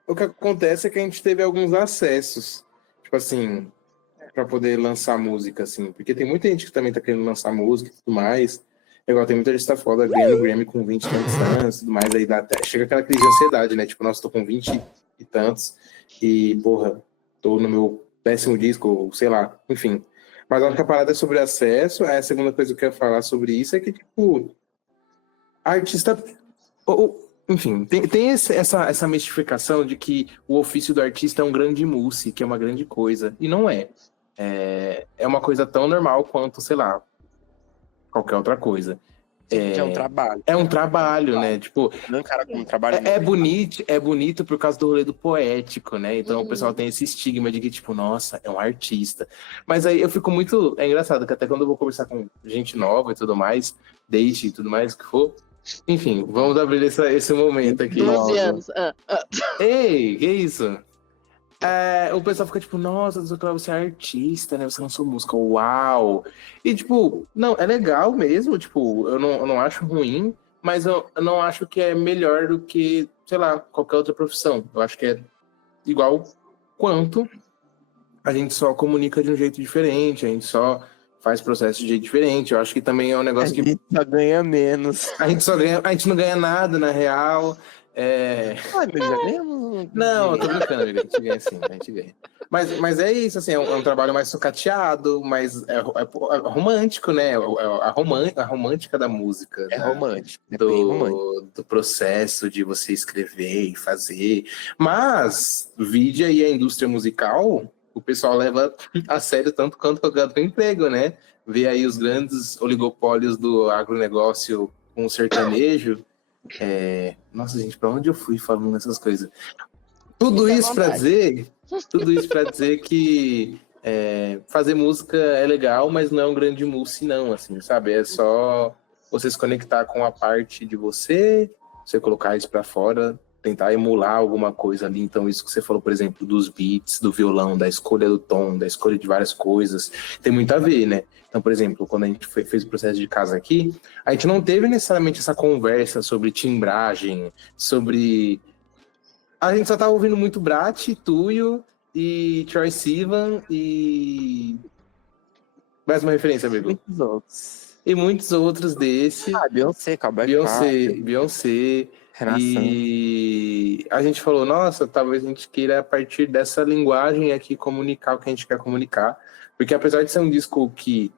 o que acontece é que a gente teve alguns acessos, tipo assim, para poder lançar música, assim, porque tem muita gente que também tá querendo lançar música e tudo mais. É igual, tem muita gente que tá foda ganhando Grammy com 20 e tantos anos e tudo mais, aí dá até, chega aquela crise de ansiedade, né? Tipo, nossa, tô com 20 e tantos e, porra, tô no meu 10º disco, ou sei lá, enfim. Mas a única parada é sobre acesso, aí a segunda coisa que eu quero falar sobre isso é que, tipo, a artista... Enfim, tem essa mistificação de que o ofício do artista é um grande mousse, que é uma grande coisa. E não é. É uma coisa tão normal quanto, sei lá, qualquer outra coisa. é um trabalho. É um trabalho, né? Tipo, Não encara como trabalho. é bonito por causa do rolê do poético, né? Então o pessoal tem esse estigma de que, tipo, nossa, é um artista. Mas aí eu fico muito... É engraçado que até quando eu vou conversar com gente nova e tudo mais, date e tudo mais, o que for... Enfim, vamos abrir esse momento aqui. 12 anos. Ei, que isso? O pessoal fica tipo, nossa, você é artista, né? Você lançou música, uau! E tipo, não, é legal mesmo, tipo, eu não acho ruim, mas eu não acho que é melhor do que, sei lá, qualquer outra profissão. Eu acho que é igual quanto a gente só comunica de um jeito diferente, a gente só faz processo de jeito diferente. Eu acho que também é um negócio que... A gente só ganha menos. A gente não ganha nada, na real. Mas já ganhamos. Não, eu tô brincando, amiga. A gente ganha sim, a gente ganha. Mas é isso, assim, é um trabalho mais sucateado, mas é romântico, né? A romântica da música. É romântico, é do, bem romântico. do processo de você escrever e fazer. Mas, vide aí a indústria musical, o pessoal leva a sério tanto quanto qualquer outro emprego, né? Vê aí os grandes oligopólios do agronegócio com o sertanejo. Nossa, gente, pra onde eu fui falando essas coisas? Tudo isso pra dizer que fazer música é legal, mas não é um grande mousse, não, assim, sabe? É só você se conectar com a parte de você colocar isso pra fora, tentar emular alguma coisa ali. Então, isso que você falou, por exemplo, dos beats, do violão, da escolha do tom, da escolha de várias coisas, tem muito a ver, né? Então, por exemplo, quando a gente fez o processo de casa aqui, a gente não teve necessariamente essa conversa sobre timbragem, sobre... A gente só tava ouvindo muito Brat, Tuyo e Troye Sivan e... Mais uma referência, amigo. Muitos outros. E muitos outros desses. Beyoncé, Cowboy Beyoncé. Renação. E a gente falou, nossa, talvez a gente queira, a partir dessa linguagem aqui, comunicar o que a gente quer comunicar. Porque apesar de ser um disco que,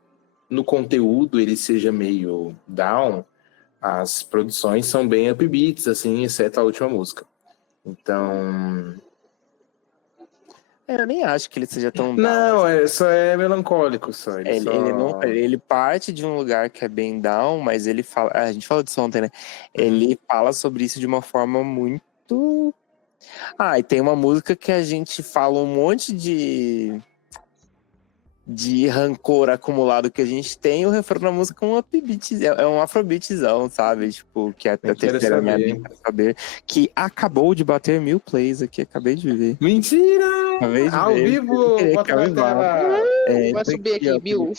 no conteúdo, ele seja meio down, as produções são bem upbeats, assim, exceto a última música. Então... Eu nem acho que ele seja tão down. Não, só é melancólico, só. Ele parte de um lugar que é bem down, mas ele fala... A gente falou disso ontem, né? Ele fala sobre isso de uma forma muito... e tem uma música que a gente fala um monte de rancor acumulado que a gente tem, o refrão da música é um upbeat, é um afrobeatzão, sabe? Tipo, que é a terceira minha saber, que acabou de bater 1000 plays aqui, acabei de ver. Mentira! Acabei de Ao ver. vivo! Bota na tela! Vai subir aqui, 1000. Não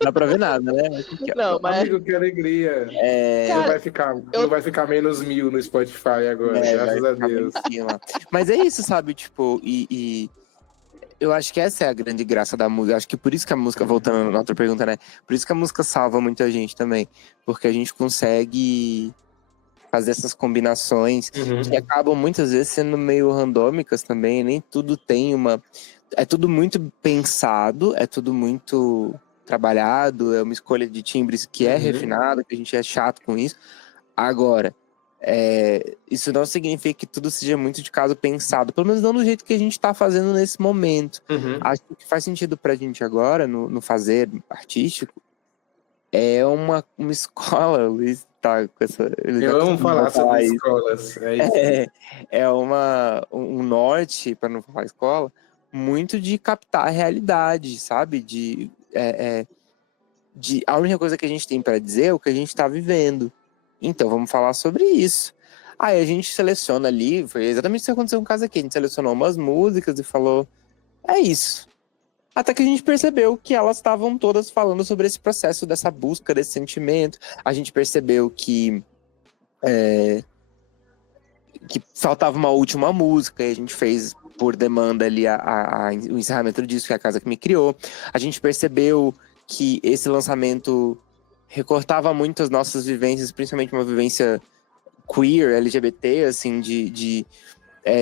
dá pra ver nada, né? Não, mas... Amigo, que alegria! Cara, não vai ficar menos 1000 no Spotify agora, graças a Deus. Mas é isso, sabe? Tipo, eu acho que essa é a grande graça da música. Acho que por isso que a música, voltando na outra pergunta, né? Por isso que a música salva muita gente também. Porque a gente consegue fazer essas combinações que acabam muitas vezes sendo meio randômicas também. Nem tudo tem uma... É tudo muito pensado, é tudo muito trabalhado, é uma escolha de timbres que é refinada, que a gente é chato com isso. Agora, isso não significa que tudo seja muito de caso pensado, pelo menos não do jeito que a gente tá fazendo nesse momento. Acho que o que faz sentido pra gente agora, no fazer artístico, é uma escola, o Luiz tá com essa... Eu amo falar sobre escolas. É isso. É um norte, para não falar escola, muito de captar a realidade, sabe? A única coisa que a gente tem para dizer é o que a gente está vivendo. Então, vamos falar sobre isso. Aí a gente seleciona ali, foi exatamente isso que aconteceu no caso aqui, a gente selecionou umas músicas e falou, é isso. Até que a gente percebeu que elas estavam todas falando sobre esse processo, dessa busca, desse sentimento. A gente percebeu que faltava uma última música, e a gente fez por demanda ali o encerramento do disco, que é A Casa Que Me Criou. A gente percebeu que esse lançamento recortava muito as nossas vivências, principalmente uma vivência queer, LGBT, assim, de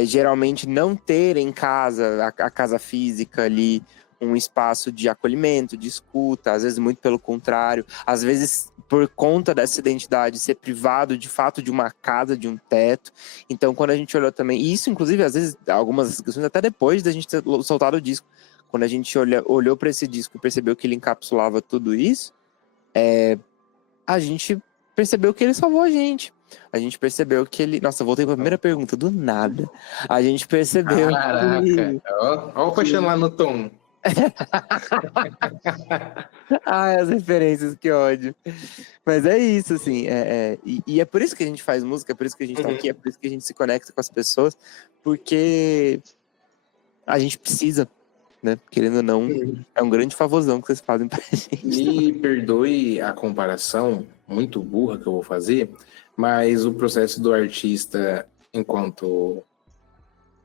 geralmente não ter em casa, a casa física ali, um espaço de acolhimento, de escuta, às vezes muito pelo contrário, às vezes por conta dessa identidade ser privado de fato de uma casa, de um teto. Então quando a gente olhou também, e isso inclusive às vezes algumas questões até depois da gente ter soltado o disco, quando a gente olhou para esse disco e percebeu que ele encapsulava tudo isso, a gente percebeu que ele salvou a gente. A gente percebeu que ele... Nossa, voltei para a primeira pergunta, do nada. A gente percebeu Caraca, ó o paixão lá no tom. Ai, as referências, que ódio. Mas é isso, assim. E é por isso que a gente faz música, é por isso que a gente tá aqui, é por isso que a gente se conecta com as pessoas, porque a gente precisa, né? Querendo ou não, é um grande favorzão que vocês fazem pra gente. Me perdoe a comparação muito burra que eu vou fazer, mas o processo do artista enquanto...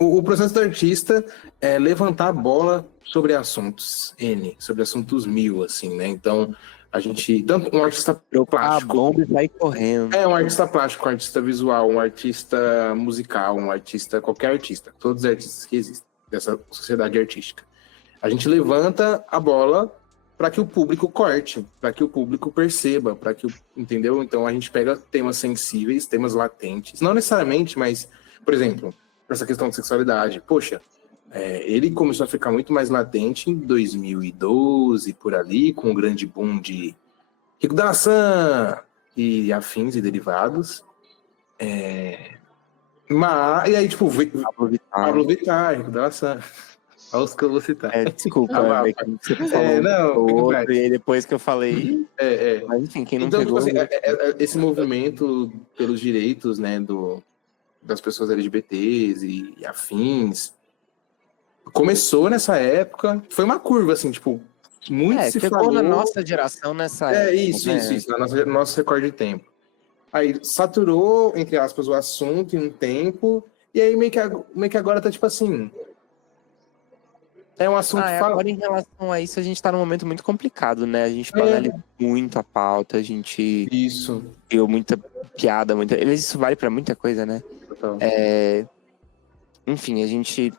O processo do artista é levantar a bola sobre assuntos sobre assuntos mil, assim, né? Então, a gente... Tanto um artista plástico... A bomba vai correndo. Um artista plástico, um artista visual, um artista musical, um artista... Qualquer artista. Todos os artistas que existem dessa sociedade artística. A gente levanta a bola para que o público corte, para que o público perceba, para que entendeu? Então a gente pega temas sensíveis, temas latentes, não necessariamente, mas, por exemplo, essa questão de sexualidade. Poxa, ele começou a ficar muito mais latente em 2012, por ali, com o grande boom de Rico da Ação e afins e derivados. Mas, e aí, tipo, Pablo Vittar, Rico da Ação. Olha os que eu vou citar. Desculpa, você falou outro, e aí depois que eu falei... Mas enfim, quem não então, pegou... Tipo assim, esse movimento pelos direitos, né, das pessoas LGBTs e afins, começou nessa época, foi uma curva, assim, tipo, muito se falou... na nossa geração nessa época. Isso, no nosso recorde de tempo. Aí saturou, entre aspas, o assunto em um tempo, e aí meio que agora tá tipo assim... É um assunto... Agora, em relação a isso, a gente tá num momento muito complicado, né? A gente banaliza muito a pauta, a gente... Isso. Criou muita piada, isso vale pra muita coisa, né? Total. Enfim, a gente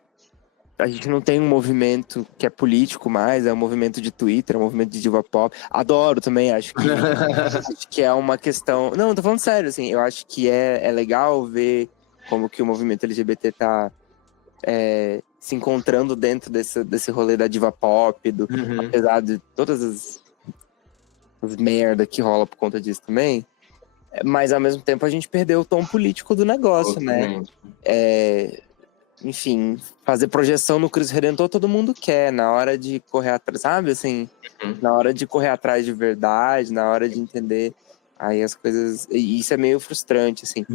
não tem um movimento que é político mais, é um movimento de Twitter, é um movimento de diva pop. Adoro também, acho que é uma questão... Não, tô falando sério, assim, eu acho que é legal ver como que o movimento LGBT tá... se encontrando dentro desse rolê da diva pop, apesar de todas as merda que rola por conta disso também, mas ao mesmo tempo a gente perdeu o tom político do negócio, né? Enfim, fazer projeção no Cristo Redentor todo mundo quer, na hora de correr atrás, sabe, assim, na hora de correr atrás de verdade, na hora de entender... Aí as coisas... E isso é meio frustrante, assim.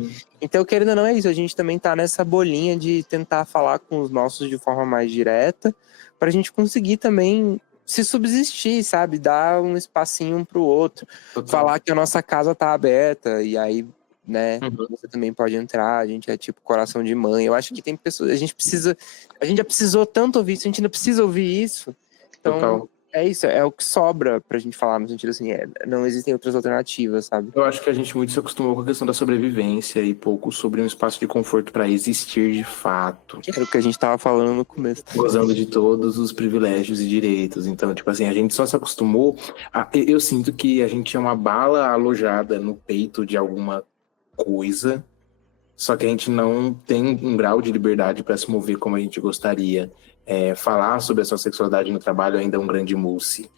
Então, querendo ou não, é isso. A gente também tá nessa bolinha de tentar falar com os nossos de forma mais direta, pra gente conseguir também se subsistir, sabe? Dar um espacinho um pro outro. Total. Falar que a nossa casa tá aberta, e aí, né, você também pode entrar. A gente é tipo coração de mãe. Eu acho que tem pessoas... A gente já precisou tanto ouvir isso, a gente ainda precisa ouvir isso. Então... Total. É isso, é o que sobra pra gente falar, no sentido assim, não existem outras alternativas, sabe? Eu acho que a gente muito se acostumou com a questão da sobrevivência e pouco sobre um espaço de conforto pra existir de fato. Que era o que a gente tava falando no começo. Gozando de todos os privilégios e direitos. Então, tipo assim, a gente só se acostumou... Eu sinto que a gente é uma bala alojada no peito de alguma coisa só que a gente não tem um grau de liberdade para se mover como a gente gostaria. Falar sobre a sua sexualidade no trabalho ainda é um grande mousse.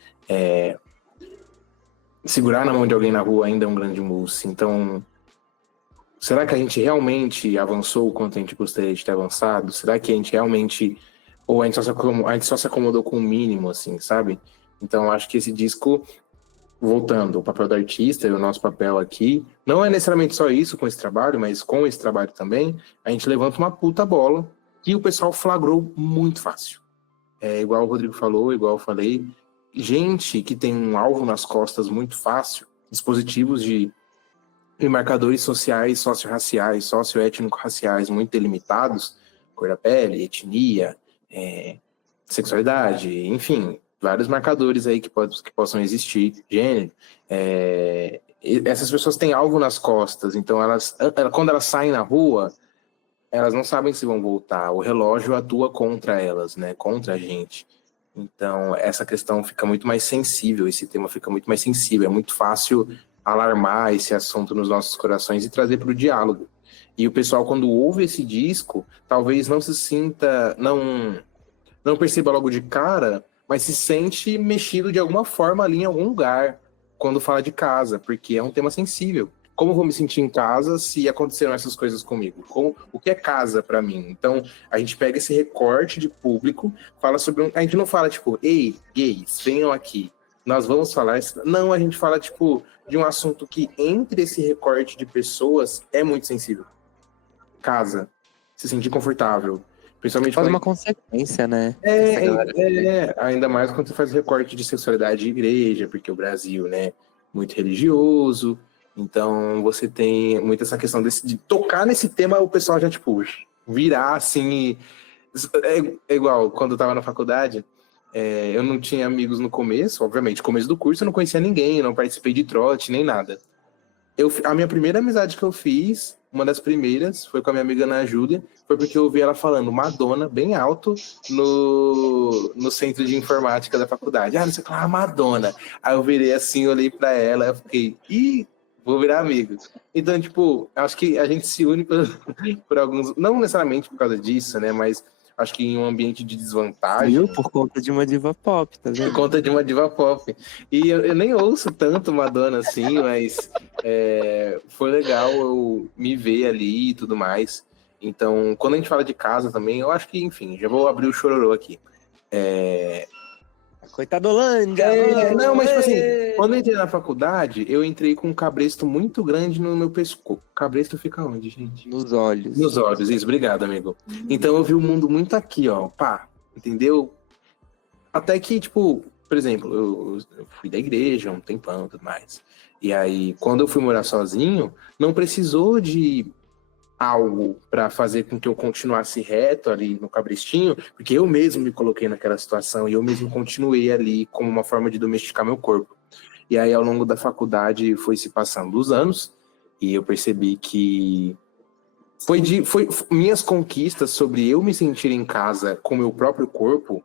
Segurar na mão de alguém na rua ainda é um grande mousse. Então, será que a gente realmente avançou o quanto a gente gostaria de ter avançado? Será que a gente realmente... Ou a gente só se acomodou com o mínimo, assim, sabe? Então, acho que esse disco, voltando, o papel do artista e o nosso papel aqui, não é necessariamente só isso com esse trabalho, mas com esse trabalho também, a gente levanta uma puta bola que o pessoal flagrou muito fácil. Igual o Rodrigo falou, igual eu falei, gente que tem um alvo nas costas muito fácil, dispositivos de marcadores sociais, socio-raciais, socio-étnico-raciais muito delimitados, cor da pele, etnia, sexualidade, enfim, vários marcadores aí que possam existir, gênero. Essas pessoas têm algo nas costas, então quando elas saem na rua, elas não sabem se vão voltar. O relógio atua contra elas, né? Contra a gente. Então, essa questão fica muito mais sensível, esse tema fica muito mais sensível. É muito fácil alarmar esse assunto nos nossos corações e trazer para o diálogo. E o pessoal, quando ouve esse disco, talvez não se sinta, não perceba logo de cara, mas se sente mexido de alguma forma ali em algum lugar, quando fala de casa, porque é um tema sensível. Como eu vou me sentir em casa se aconteceram essas coisas comigo? O que é casa para mim? Então, a gente pega esse recorte de público, fala sobre... A gente não fala, tipo, ei, gays, venham aqui, nós vamos falar... Não, a gente fala, tipo, de um assunto que entre esse recorte de pessoas é muito sensível. Casa, se sentir confortável. Principalmente Faz uma consequência, né? Ainda mais quando você faz recorte de sexualidade de igreja, porque o Brasil, né, muito religioso... Então, você tem muito essa questão de tocar nesse tema, o pessoal já, tipo, virar assim. É igual, quando eu tava na faculdade, eu não tinha amigos no começo, obviamente. No começo do curso eu não conhecia ninguém, eu não participei de trote, nem nada. A minha primeira amizade que eu fiz, uma das primeiras, foi com a minha amiga Ana Júlia, foi porque eu ouvi ela falando Madonna bem alto no centro de informática da faculdade. Não sei o que lá, Madonna. Aí eu virei assim, olhei pra ela, eu fiquei, vou virar amigo. Então, tipo, acho que a gente se une por alguns... Não necessariamente por causa disso, né? Mas acho que em um ambiente de desvantagem... Viu? Por conta de uma diva pop, tá vendo? Por conta de uma diva pop. E eu nem ouço tanto Madonna assim, mas foi legal eu me ver ali e tudo mais. Então, quando a gente fala de casa também, eu acho que, enfim, já vou abrir o chororô aqui. Coitadolândia! Não, mas tipo assim, quando eu entrei na faculdade, eu entrei com um cabresto muito grande no meu pescoço. Cabresto fica onde, gente? Nos olhos. Nos olhos, isso, obrigado, amigo. Então eu vi o mundo muito aqui, ó, pá, entendeu? Até que, tipo, por exemplo, eu fui da igreja um tempão e tudo mais. E aí, quando eu fui morar sozinho, não precisou de algo para fazer com que eu continuasse reto ali no cabrestinho, porque eu mesmo me coloquei naquela situação e eu mesmo continuei ali como uma forma de domesticar meu corpo. E aí, ao longo da faculdade, foi se passando os anos e eu percebi que foi minhas conquistas sobre eu me sentir em casa com o meu próprio corpo.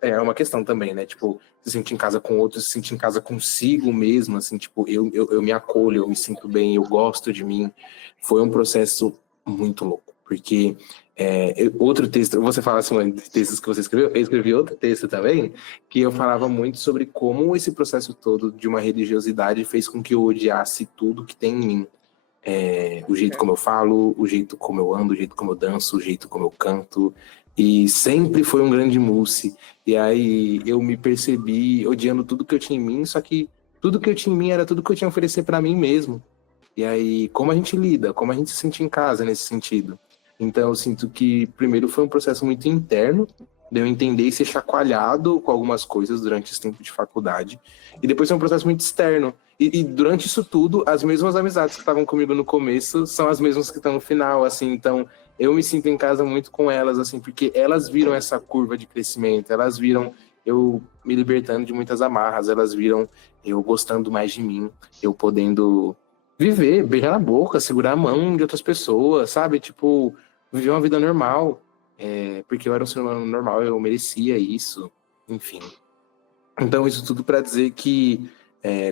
É uma questão também, né? Tipo, se sentir em casa com outros, se sentir em casa consigo mesmo, assim, tipo, eu me acolho, eu me sinto bem, eu gosto de mim. Foi um processo muito louco, porque outro texto, você fala assim, de textos que você escreveu, eu escrevi outro texto também, que eu falava muito sobre como esse processo todo de uma religiosidade fez com que eu odiasse tudo que tem em mim. O jeito como eu falo, o jeito como eu ando, o jeito como eu danço, o jeito como eu canto, e sempre foi um grande mousse. E aí eu me percebi odiando tudo que eu tinha em mim, só que tudo que eu tinha em mim era tudo que eu tinha a oferecer para mim mesmo. E aí, como a gente lida, como a gente se sente em casa nesse sentido. Então eu sinto que primeiro foi um processo muito interno, de eu entender e ser chacoalhado com algumas coisas durante esse tempo de faculdade, e depois foi um processo muito externo. E durante isso tudo, as mesmas amizades que estavam comigo no começo são as mesmas que estão no final, assim. Então, eu me sinto em casa muito com elas, assim, porque elas viram essa curva de crescimento, elas viram eu me libertando de muitas amarras, elas viram eu gostando mais de mim, eu podendo viver, beijar na boca, segurar a mão de outras pessoas, sabe? Tipo, viver uma vida normal, porque eu era um ser humano normal, eu merecia isso, enfim. Então, isso tudo para dizer que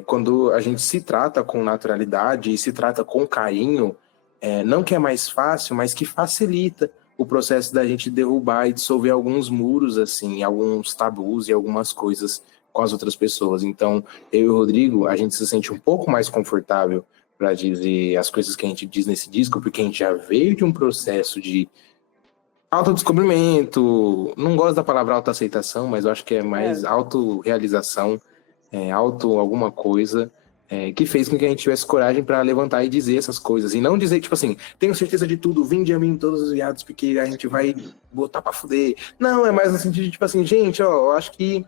quando a gente se trata com naturalidade e se trata com carinho, não que é mais fácil, mas que facilita o processo da gente derrubar e dissolver alguns muros, assim, alguns tabus e algumas coisas com as outras pessoas. Então, eu e o Rodrigo, a gente se sente um pouco mais confortável para dizer as coisas que a gente diz nesse disco, porque a gente já veio de um processo de autodescobrimento, não gosto da palavra autoaceitação, mas eu acho que é mais autorrealização, auto alguma coisa, que fez com que a gente tivesse coragem para levantar e dizer essas coisas. E não dizer, tipo assim, tenho certeza de tudo, vinde a mim todos os viados, porque a gente vai botar pra fuder. Não, é mais no sentido de, tipo assim, gente, ó, eu acho que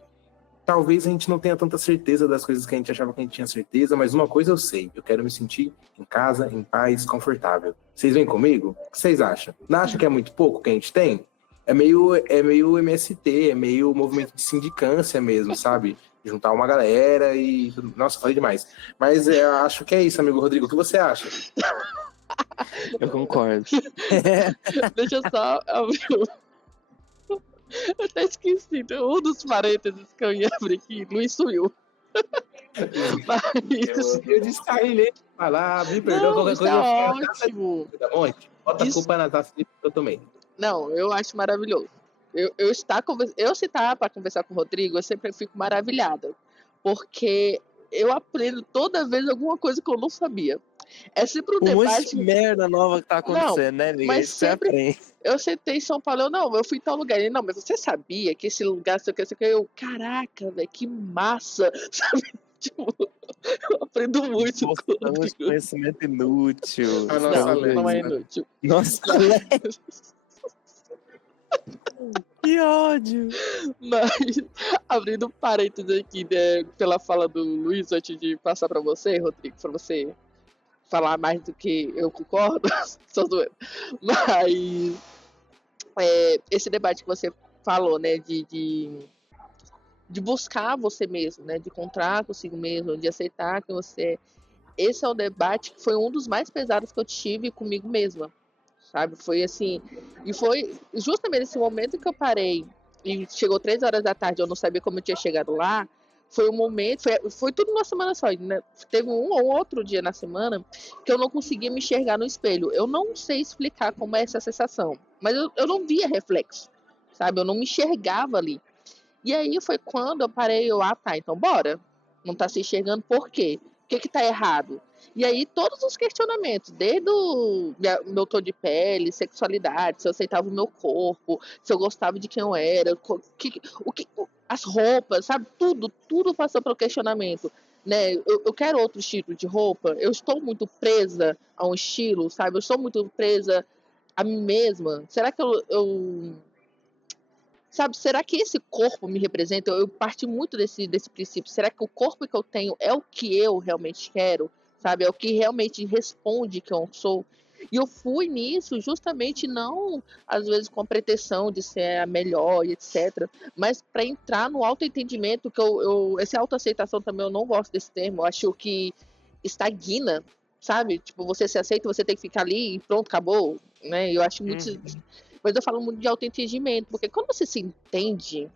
talvez a gente não tenha tanta certeza das coisas que a gente achava que a gente tinha certeza, mas uma coisa eu sei, eu quero me sentir em casa, em paz, confortável. Vocês vêm comigo? O que vocês acham? Não acham que é muito pouco que a gente tem? É meio MST, é meio movimento de sindicância mesmo, sabe? Juntar uma galera e... Nossa, falei demais. Mas eu acho que é isso, amigo Rodrigo. O que você acha? Eu concordo. Deixa eu só abrir. Eu até esqueci. Um dos parênteses que eu ia abrir aqui, Luiz sumiu. Mas... Eu distraí falar, me perdoa, qualquer coisa. É ótimo. Bota a culpa na taça que eu tomei. Não, eu acho maravilhoso. Eu citar para conversar com o Rodrigo, eu sempre fico maravilhada. Porque eu aprendo toda vez alguma coisa que eu não sabia. É sempre um debate. Monte de merda nova que tá acontecendo, né, amiga? Mas isso sempre... você aprende. Eu sentei em São Paulo, eu fui em tal lugar. Ele, não, mas você sabia que esse lugar, sei o que, eu, caraca, velho, que massa, sabe? Tipo, eu aprendo muito com Mostramos conhecimento inútil. A nossa não é inútil. Nossa, que ódio! Mas, abrindo parênteses aqui, né, pela fala do Luiz, antes de passar pra você, Rodrigo, pra você falar mais do que eu concordo, só doendo. Mas, esse debate que você falou, né, de buscar você mesmo, né, de encontrar consigo mesmo, de aceitar que você... Esse é um debate que foi um dos mais pesados que eu tive comigo mesma, sabe? Foi assim, e foi justamente nesse momento que eu parei e chegou 3 horas da tarde, eu não sabia como eu tinha chegado lá. Foi um momento, foi tudo numa semana só, né? Teve um ou outro dia na semana que eu não conseguia me enxergar no espelho. Eu não sei explicar como é essa sensação, mas eu não via reflexo, sabe? Eu não me enxergava ali. E aí foi quando eu parei, tá, então bora. Não tá se enxergando por quê? O que tá errado? E aí todos os questionamentos, desde o meu tom de pele, sexualidade, se eu aceitava o meu corpo, se eu gostava de quem eu era, as roupas, sabe? Tudo passou pelo questionamento. Né? Eu quero outro estilo de roupa, eu estou muito presa a um estilo, sabe? Eu estou muito presa a mim mesma. Será que sabe, será que esse corpo me representa? Eu parti muito desse princípio. Será que o corpo que eu tenho é o que eu realmente quero? Sabe, é o que realmente responde que eu sou? E eu fui nisso justamente não, às vezes, com a pretensão de ser a melhor e etc. Mas para entrar no autoentendimento, que essa autoaceitação também eu não gosto desse termo. Eu acho que estagna, sabe? Tipo, você se aceita, você tem que ficar ali e pronto, acabou. Né? Eu acho muito... Mas eu falo muito de autoentendimento, porque quando você se entende,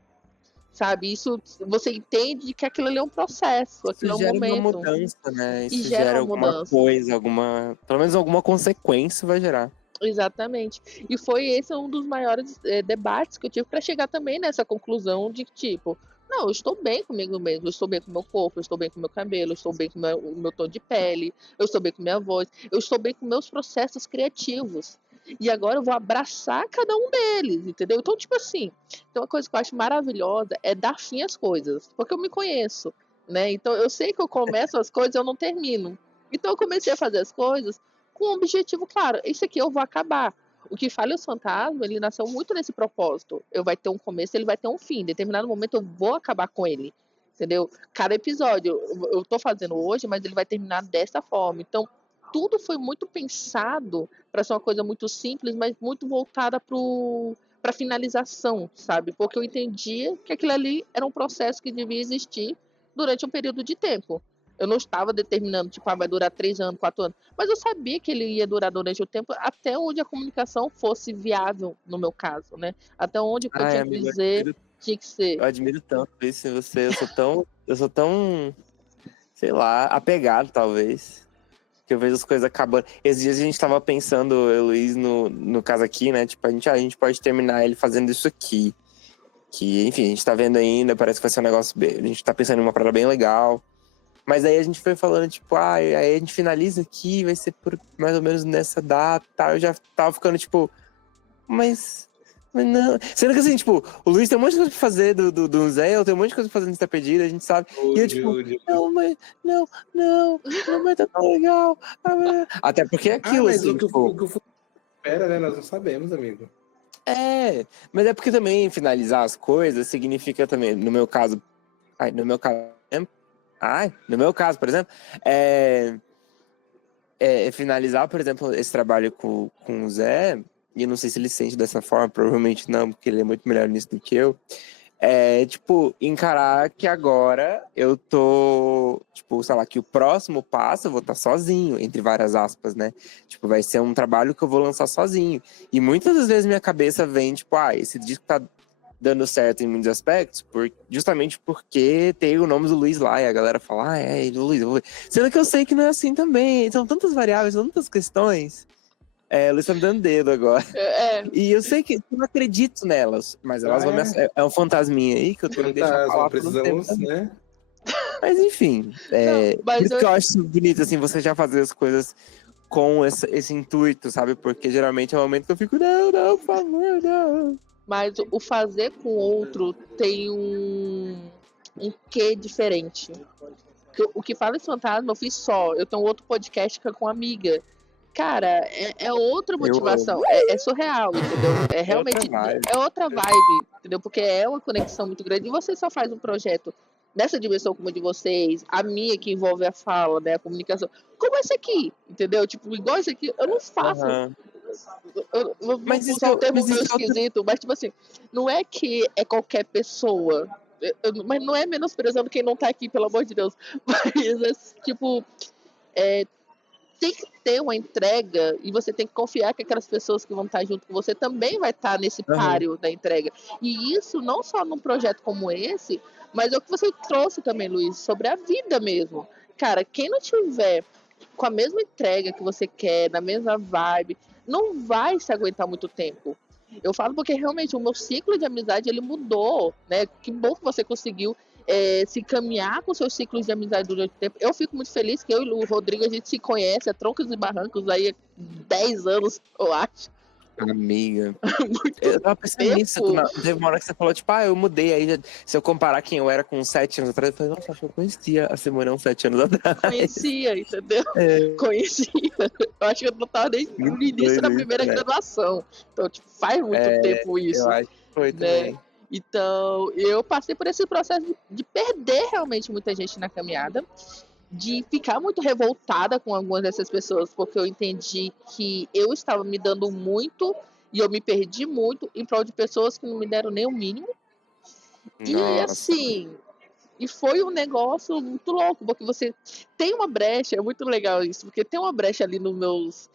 sabe, isso você entende que aquilo ali é um processo, aquilo isso é um gera momento. Uma mudança, né? Isso gera alguma mudança. Coisa, pelo menos alguma consequência vai gerar. Exatamente. E foi esse um dos maiores debates que eu tive para chegar também nessa conclusão de que, tipo, não, eu estou bem comigo mesmo, eu estou bem com o meu corpo, eu estou bem com o meu cabelo, eu estou bem com o meu tom de pele, eu estou bem com minha voz, eu estou bem com meus processos criativos. E agora eu vou abraçar cada um deles, entendeu? Então, tipo assim, tem uma coisa que eu acho maravilhosa é dar fim às coisas, porque eu me conheço, né? Então eu sei que eu começo as coisas e eu não termino. Então eu comecei a fazer as coisas com um objetivo claro, isso aqui eu vou acabar. O que fala os fantasmas, ele nasceu muito nesse propósito. Eu vai ter um começo, ele vai ter um fim. Em determinado momento eu vou acabar com ele, entendeu? Cada episódio eu tô fazendo hoje, mas ele vai terminar dessa forma. Então tudo foi muito pensado para ser uma coisa muito simples, mas muito voltada para finalização, sabe? Porque eu entendia que aquilo ali era um processo que devia existir durante um período de tempo. Eu não estava determinando, tipo, vai durar 3 anos, 4 anos. Mas eu sabia que ele ia durar durante o tempo até onde a comunicação fosse viável, no meu caso, né? Até onde eu tinha que dizer, tinha que ser. Eu admiro tanto isso em você. Eu sou tão, sei lá, apegado, talvez. que eu vejo as coisas acabando. Esses dias a gente tava pensando, eu e o Luiz, no caso aqui, né? Tipo, a gente pode terminar ele fazendo isso aqui. Que, enfim, a gente tá vendo ainda, parece que vai ser um negócio bem... A gente tá pensando em uma parada bem legal. Mas aí a gente foi falando, tipo, aí a gente finaliza aqui, vai ser por mais ou menos nessa data, tá? Eu já tava ficando, tipo, mas não. Sendo que assim, tipo, o Luiz tem um monte de coisa pra fazer do Zé, eu tenho um monte de coisa pra fazer nessa pedida, a gente sabe. E eu, tipo, não, mas tá tão legal. Até porque é aquilo, mas assim, o que tipo... o futuro espera, né? Nós não sabemos, amigo. Mas é porque também finalizar as coisas significa também, no meu caso, por exemplo, finalizar, por exemplo, esse trabalho com o Zé, e eu não sei se ele sente dessa forma, provavelmente não, porque ele é muito melhor nisso do que eu, tipo, encarar que agora eu tô, tipo, sei lá, que o próximo passo eu vou estar sozinho, entre várias aspas, né? Tipo, vai ser um trabalho que eu vou lançar sozinho. E muitas das vezes minha cabeça vem, tipo, esse disco tá dando certo em muitos aspectos, justamente porque tem o nome do Luiz lá, e a galera fala, ele, o Luiz. Sendo que eu sei que não é assim também, são tantas variáveis, são tantas questões. O Luiz tá me dando dedo agora. E eu sei que eu não acredito nelas, mas elas vão me... É um fantasminha aí que eu tenho que deixar falar por um tempo também. Né? Mas enfim, por isso que eu acho bonito, assim, você já fazer as coisas com esse intuito, sabe? Porque geralmente é o momento que eu fico, não, por favor, não. Mas o fazer com o outro tem um quê diferente. O que fala esse fantasma eu fiz só. Eu tenho outro podcast que é com amiga. Cara, é outra motivação. É surreal, entendeu? É realmente outra vibe, entendeu? Porque é uma conexão muito grande. E você só faz um projeto nessa dimensão como a de vocês, a minha que envolve a fala, né, a comunicação, como esse aqui, entendeu? Tipo, igual esse aqui, eu não faço. Eu mas usar o termo meio esquisito, mas tipo assim, não é que é qualquer pessoa, mas não é menosprezando quem não tá aqui, pelo amor de Deus, mas tipo, tem que ter uma entrega e você tem que confiar que aquelas pessoas que vão estar junto com você também vai estar nesse páreo da entrega. E isso não só num projeto como esse, mas é o que você trouxe também, Luiz, sobre a vida mesmo. Cara, quem não tiver com a mesma entrega que você quer, na mesma vibe, não vai se aguentar muito tempo. Eu falo porque realmente o meu ciclo de amizade ele mudou, né? Que bom que você conseguiu se caminhar com seus ciclos de amizade durante o tempo. Eu fico muito feliz que eu e o Rodrigo a gente se conhece a troncos e barrancos aí há 10 anos, eu acho. Amiga, eu tava pensando nisso. Teve uma hora que você falou, tipo, eu mudei. Aí, se eu comparar quem eu era com 7 anos atrás, eu falei, nossa, acho que eu conhecia a Simone 7 anos atrás. Conhecia, entendeu? Conhecia. Eu acho que eu não tava nem no início da primeira graduação. Então, tipo, faz muito tempo isso. Eu acho que foi também. Então, eu passei por esse processo de perder realmente muita gente na caminhada, de ficar muito revoltada com algumas dessas pessoas, porque eu entendi que eu estava me dando muito e eu me perdi muito em prol de pessoas que não me deram nem o mínimo. E assim, e foi um negócio muito louco, porque você tem uma brecha, é muito legal isso, porque tem uma brecha ali nos meus,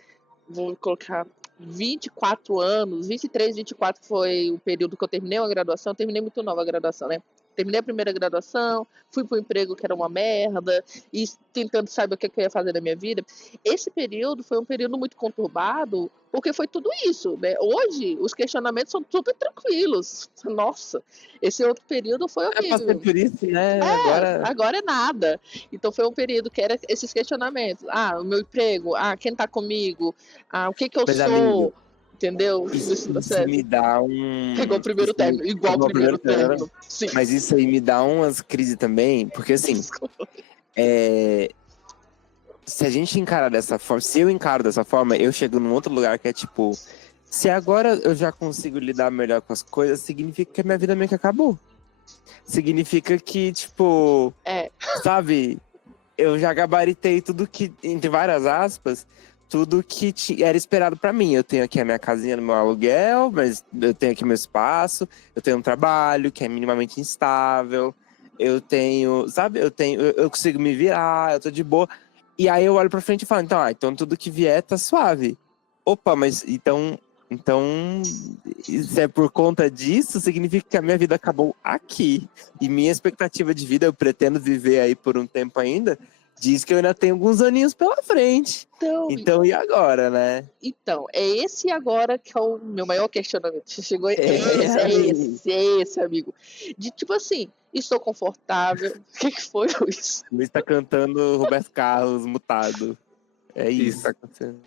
vou colocar 24 anos, 23, 24 foi o período que eu terminei a graduação, terminei muito nova a graduação, né? Terminei a primeira graduação, fui para um emprego que era uma merda, e tentando saber o que eu ia fazer na minha vida. Esse período foi um período muito conturbado, porque foi tudo isso, né? Hoje, os questionamentos são super tranquilos. Nossa, esse outro período foi horrível. Passei por isso, né? Agora é nada. Então foi um período que era esses questionamentos. O meu emprego, quem tá comigo, o que eu sou... Amigo, entendeu? Isso me dá um... Pegou o primeiro término, igual o primeiro término. Sim. Mas isso aí me dá umas crises também, porque assim, se a gente encarar dessa forma, se eu encaro dessa forma, eu chego num outro lugar que é tipo, se agora eu já consigo lidar melhor com as coisas, significa que a minha vida meio que acabou. Significa que, tipo, sabe, eu já gabaritei tudo que, entre várias aspas, tudo que era esperado pra mim. Eu tenho aqui a minha casinha no meu aluguel, mas eu tenho aqui meu espaço, eu tenho um trabalho que é minimamente instável, eu tenho, sabe, eu consigo me virar, eu tô de boa. E aí eu olho pra frente e falo, então tudo que vier tá suave. Opa, mas então, se é por conta disso, significa que a minha vida acabou aqui. E minha expectativa de vida, eu pretendo viver aí por um tempo ainda, diz que eu ainda tenho alguns aninhos pela frente. Então, e agora, né? Então, é esse agora que é o meu maior questionamento. Você chegou, é esse, amigo. De tipo assim, estou confortável. O que foi, Luiz? Luiz tá cantando Roberto Carlos mutado. É isso que tá acontecendo.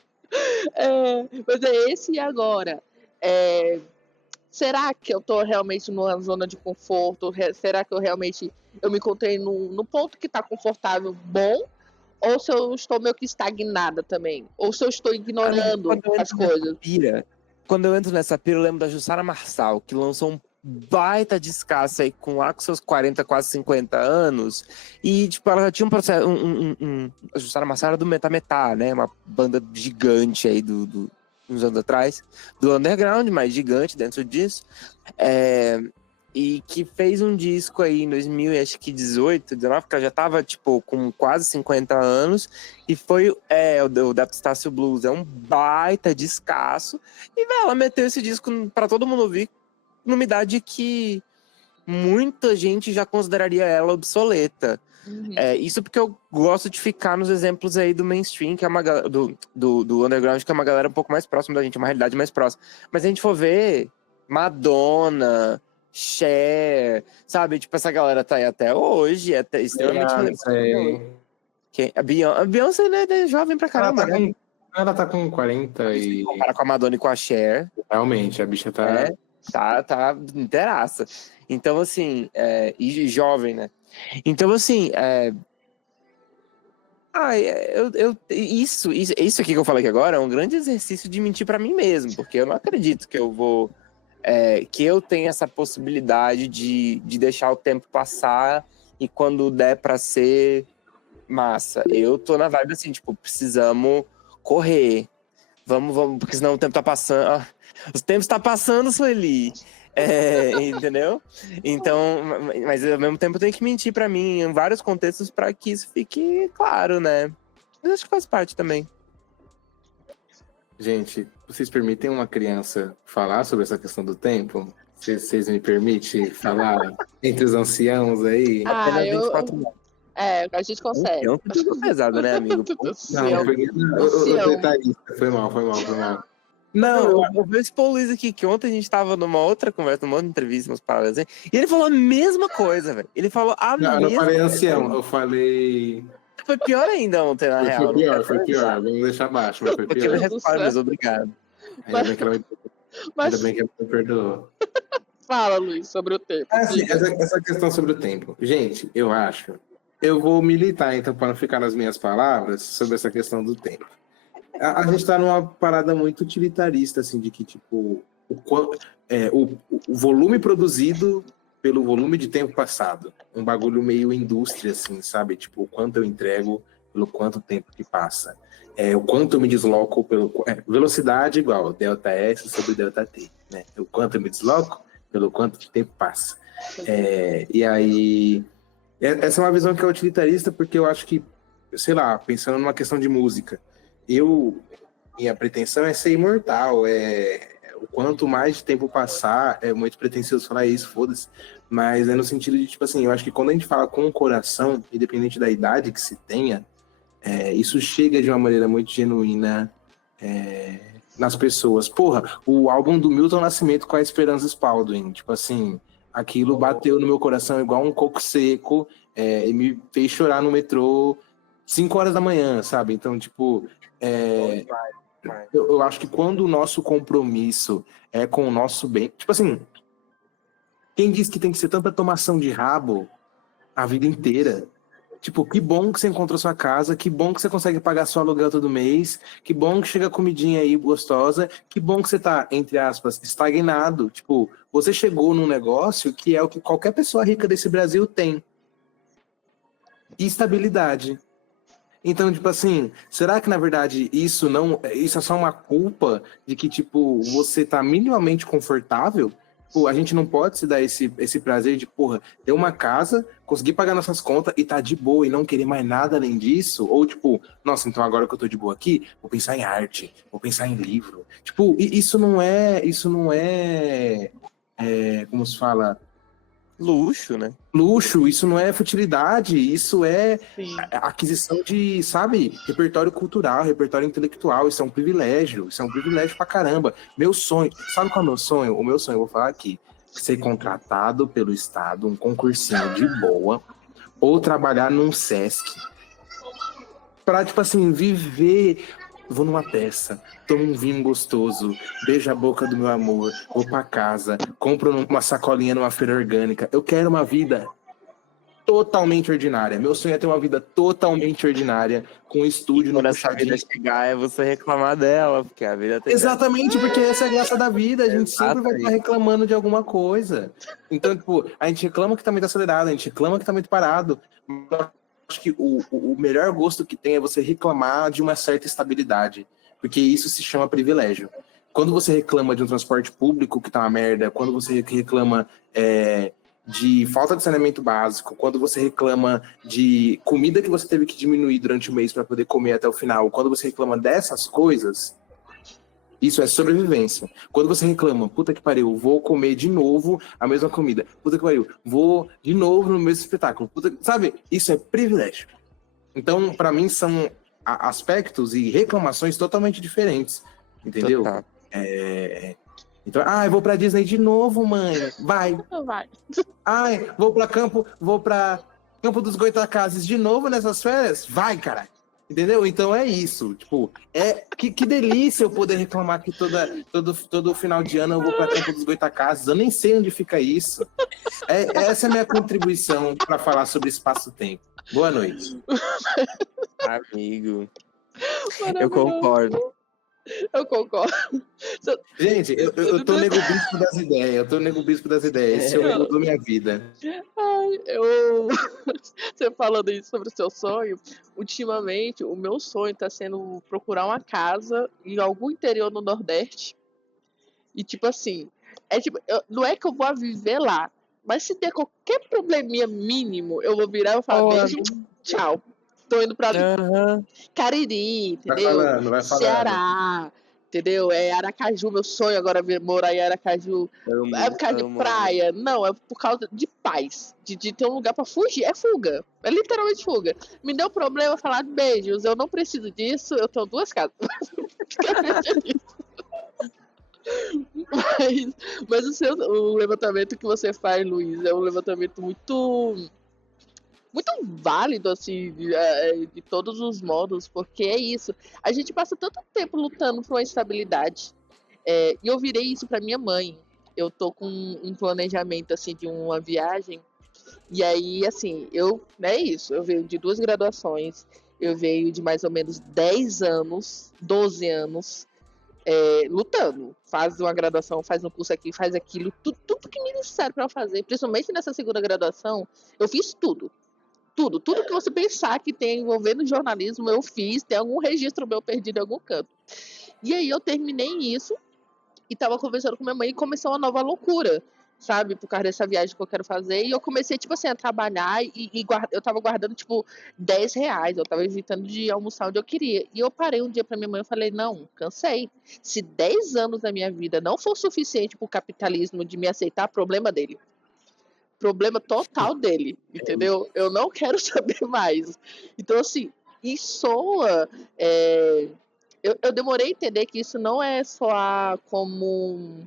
Mas é esse e agora. Será que eu tô realmente numa zona de conforto? Será que eu realmente me encontrei no ponto que tá confortável bom? Ou se eu estou meio que estagnada também? Ou se eu estou ignorando as coisas? Quando eu entro nessa pira, eu lembro da Jussara Marçal, que lançou um baita descasso aí com lá com seus 40, quase 50 anos. E, tipo, ela já tinha um processo. A Jussara Marçal era do Metametá, né? Uma banda gigante aí uns anos atrás, do underground, mas gigante dentro disso. E que fez um disco aí em 2018, 19, que ela já tava, tipo, com quase 50 anos, e foi o Depistácio Blues. É um baita descasso. E, velho, ela meteu esse disco pra todo mundo ouvir, numa idade que muita gente já consideraria ela obsoleta. Isso porque eu gosto de ficar nos exemplos aí do mainstream, que é uma do underground, que é uma galera um pouco mais próxima da gente, uma realidade mais próxima. Mas se a gente for ver Madonna, Cher, sabe? Tipo, essa galera tá aí até hoje, é até extremamente relevante. A Beyoncé, né, é jovem pra caramba, ela tá com 40 e... Se compara com a Madonna e com a Cher. Realmente, a bicha tá... Tá inteiraça. Então, assim, e jovem, né? Então, assim, isso aqui que eu falei aqui agora é um grande exercício de mentir pra mim mesmo, porque eu não acredito que eu vou... que eu tenho essa possibilidade de deixar o tempo passar e quando der pra ser massa. Eu tô na vibe assim, tipo, precisamos correr. Vamos, porque senão o tempo tá passando. Os tempos tá passando, Sueli. Entendeu? Então, mas ao mesmo tempo eu tenho que mentir pra mim em vários contextos pra que isso fique claro, né? Mas acho que faz parte também. Gente, vocês permitem uma criança falar sobre essa questão do tempo? Vocês me permitem falar entre os anciãos aí? Apenas 24 anos. A gente consegue. Não, tudo pesado, né, amigo? Não, porque o detalhista. Foi mal. Não, eu vou expor o Luiz aqui, que ontem a gente tava numa outra conversa, numa outra entrevista, umas paradas assim, e ele falou a mesma coisa, velho. Ele falou a mesma coisa. Eu não falei ancião, eu falei... Foi pior ainda ontem, na real. Foi pior. Vamos deixar baixo, mas foi pior. Porque ele mas obrigado. Ainda bem que ela me perdoou. Fala, Luiz, sobre o tempo. Essa questão sobre o tempo. Gente, eu acho... Eu vou militar, então, para não ficar nas minhas palavras, sobre essa questão do tempo. A gente está numa parada muito utilitarista, assim, de que, tipo, o volume produzido pelo volume de tempo passado. Um bagulho meio indústria, assim, sabe? Tipo, o quanto eu entrego pelo quanto tempo que passa. O quanto eu me desloco pelo... velocidade igual, delta S sobre delta T, né? O quanto eu me desloco pelo quanto tempo passa. E aí... Essa é uma visão que é utilitarista, porque eu acho que, sei lá, pensando numa questão de música, minha pretensão é ser imortal, o quanto mais tempo passar, é muito pretensioso falar isso, foda-se, mas é no sentido de, tipo assim, eu acho que quando a gente fala com o coração, independente da idade que se tenha, isso chega de uma maneira muito genuína nas pessoas. Porra, o álbum do Milton Nascimento com a Esperança Spalding, tipo assim... Aquilo bateu no meu coração igual um coco seco e me fez chorar no metrô 5 horas da manhã, sabe? Então, tipo, eu acho que quando o nosso compromisso é com o nosso bem... Tipo assim, quem diz que tem que ser tanta tomação de rabo a vida inteira? Tipo, que bom que você encontrou sua casa, que bom que você consegue pagar seu aluguel todo mês, que bom que chega comidinha aí gostosa, que bom que você tá, entre aspas, estagnado. Tipo, você chegou num negócio que é o que qualquer pessoa rica desse Brasil tem. Estabilidade. Então, tipo assim, será que na verdade isso é só uma culpa de que, tipo, você tá minimamente confortável? Pô, a gente não pode se dar esse prazer de, porra, ter uma casa, conseguir pagar nossas contas e tá de boa e não querer mais nada além disso? Ou, tipo, nossa, então agora que eu tô de boa aqui, vou pensar em arte, vou pensar em livro. Tipo, isso não é como se fala, Luxo, né? Luxo, isso não é futilidade, isso é Sim. aquisição de, sabe, repertório cultural, repertório intelectual, isso é um privilégio pra caramba. Meu sonho, sabe qual é o meu sonho? O meu sonho, eu vou falar aqui, ser contratado pelo Estado, um concursinho de boa, ou trabalhar num Sesc, pra, tipo assim, viver. Vou numa peça, tomo um vinho gostoso, beijo a boca do meu amor, vou pra casa, compro uma sacolinha numa feira orgânica. Eu quero uma vida totalmente ordinária. Meu sonho é ter uma vida totalmente ordinária, com um E estúdio no quando essa vida puxadinho. chegar, é você reclamar dela, porque a vida tem Exatamente, porque essa é a graça da vida. A gente sempre vai estar Exatamente. reclamando de alguma coisa. Então, tipo, a gente reclama que tá muito acelerado, a gente reclama que tá muito parado. Eu acho que o melhor gosto que tem é você reclamar de uma certa estabilidade, porque isso se chama privilégio. Quando você reclama de um transporte público que tá uma merda, quando você reclama de falta de saneamento básico, quando você reclama de comida que você teve que diminuir durante o mês para poder comer até o final, quando você reclama dessas coisas, isso é sobrevivência. Quando você reclama, puta que pariu, vou comer de novo a mesma comida, puta que pariu, vou de novo no mesmo espetáculo, sabe? Isso é privilégio. Então, para mim, são aspectos e reclamações totalmente diferentes, entendeu? Total. Então, eu vou pra Disney de novo, mãe. Vai. Vai. Vou pra Campo dos Goitacazes de novo nessas férias? Vai, caralho. Entendeu? Então é isso. Tipo, que delícia eu poder reclamar que todo final de ano eu vou pra Campo dos Goitacazes. Eu nem sei onde fica isso. Essa é a minha contribuição para falar sobre espaço-tempo. Boa noite. Amigo. Eu concordo. Eu concordo. Gente, eu tô nego bispo das ideias. Eu tô nego bispo das ideias. Esse é o nego da minha vida. Você falando isso sobre o seu sonho, ultimamente o meu sonho tá sendo procurar uma casa em algum interior no Nordeste. E tipo assim, não é que eu vou viver lá, mas se ter qualquer probleminha mínimo, eu vou virar e falar, beijo, tchau. Tô indo pra ali. Cariri, entendeu? Vai falando. Ceará, entendeu? Aracaju, meu sonho agora é morar em Aracaju. É por causa de praia? Não, é por causa de paz. De ter um lugar pra fugir. É fuga. É literalmente fuga. Me deu problema falar de beijos. Eu não preciso disso. Eu tenho 2 casas. Mas o levantamento que você faz, Luiz, é um levantamento muito válido, assim, de todos os modos, porque é isso. A gente passa tanto tempo lutando por uma estabilidade. E eu virei isso para minha mãe. Eu tô com um planejamento, assim, de uma viagem. E aí, assim, é isso. Eu venho de 2 graduações. Eu venho de mais ou menos 10 anos, 12 anos, lutando. Faz uma graduação, faz um curso aqui, faz aquilo. Tudo que me disseram para fazer. Principalmente nessa segunda graduação, eu fiz tudo. Tudo que você pensar que tem envolvendo jornalismo, eu fiz. Tem algum registro meu perdido em algum canto. E aí eu terminei isso e tava conversando com minha mãe e começou uma nova loucura, sabe? Por causa dessa viagem que eu quero fazer. E eu comecei, tipo assim, a trabalhar eu tava guardando, tipo, R$10. Eu tava evitando de almoçar onde eu queria. E eu parei um dia pra minha mãe e falei, não, cansei. Se 10 anos da minha vida não for suficiente pro capitalismo de me aceitar, problema dele. Problema total dele, entendeu? Eu não quero saber mais. Então, assim, e soa. Eu demorei a entender que isso não é soar como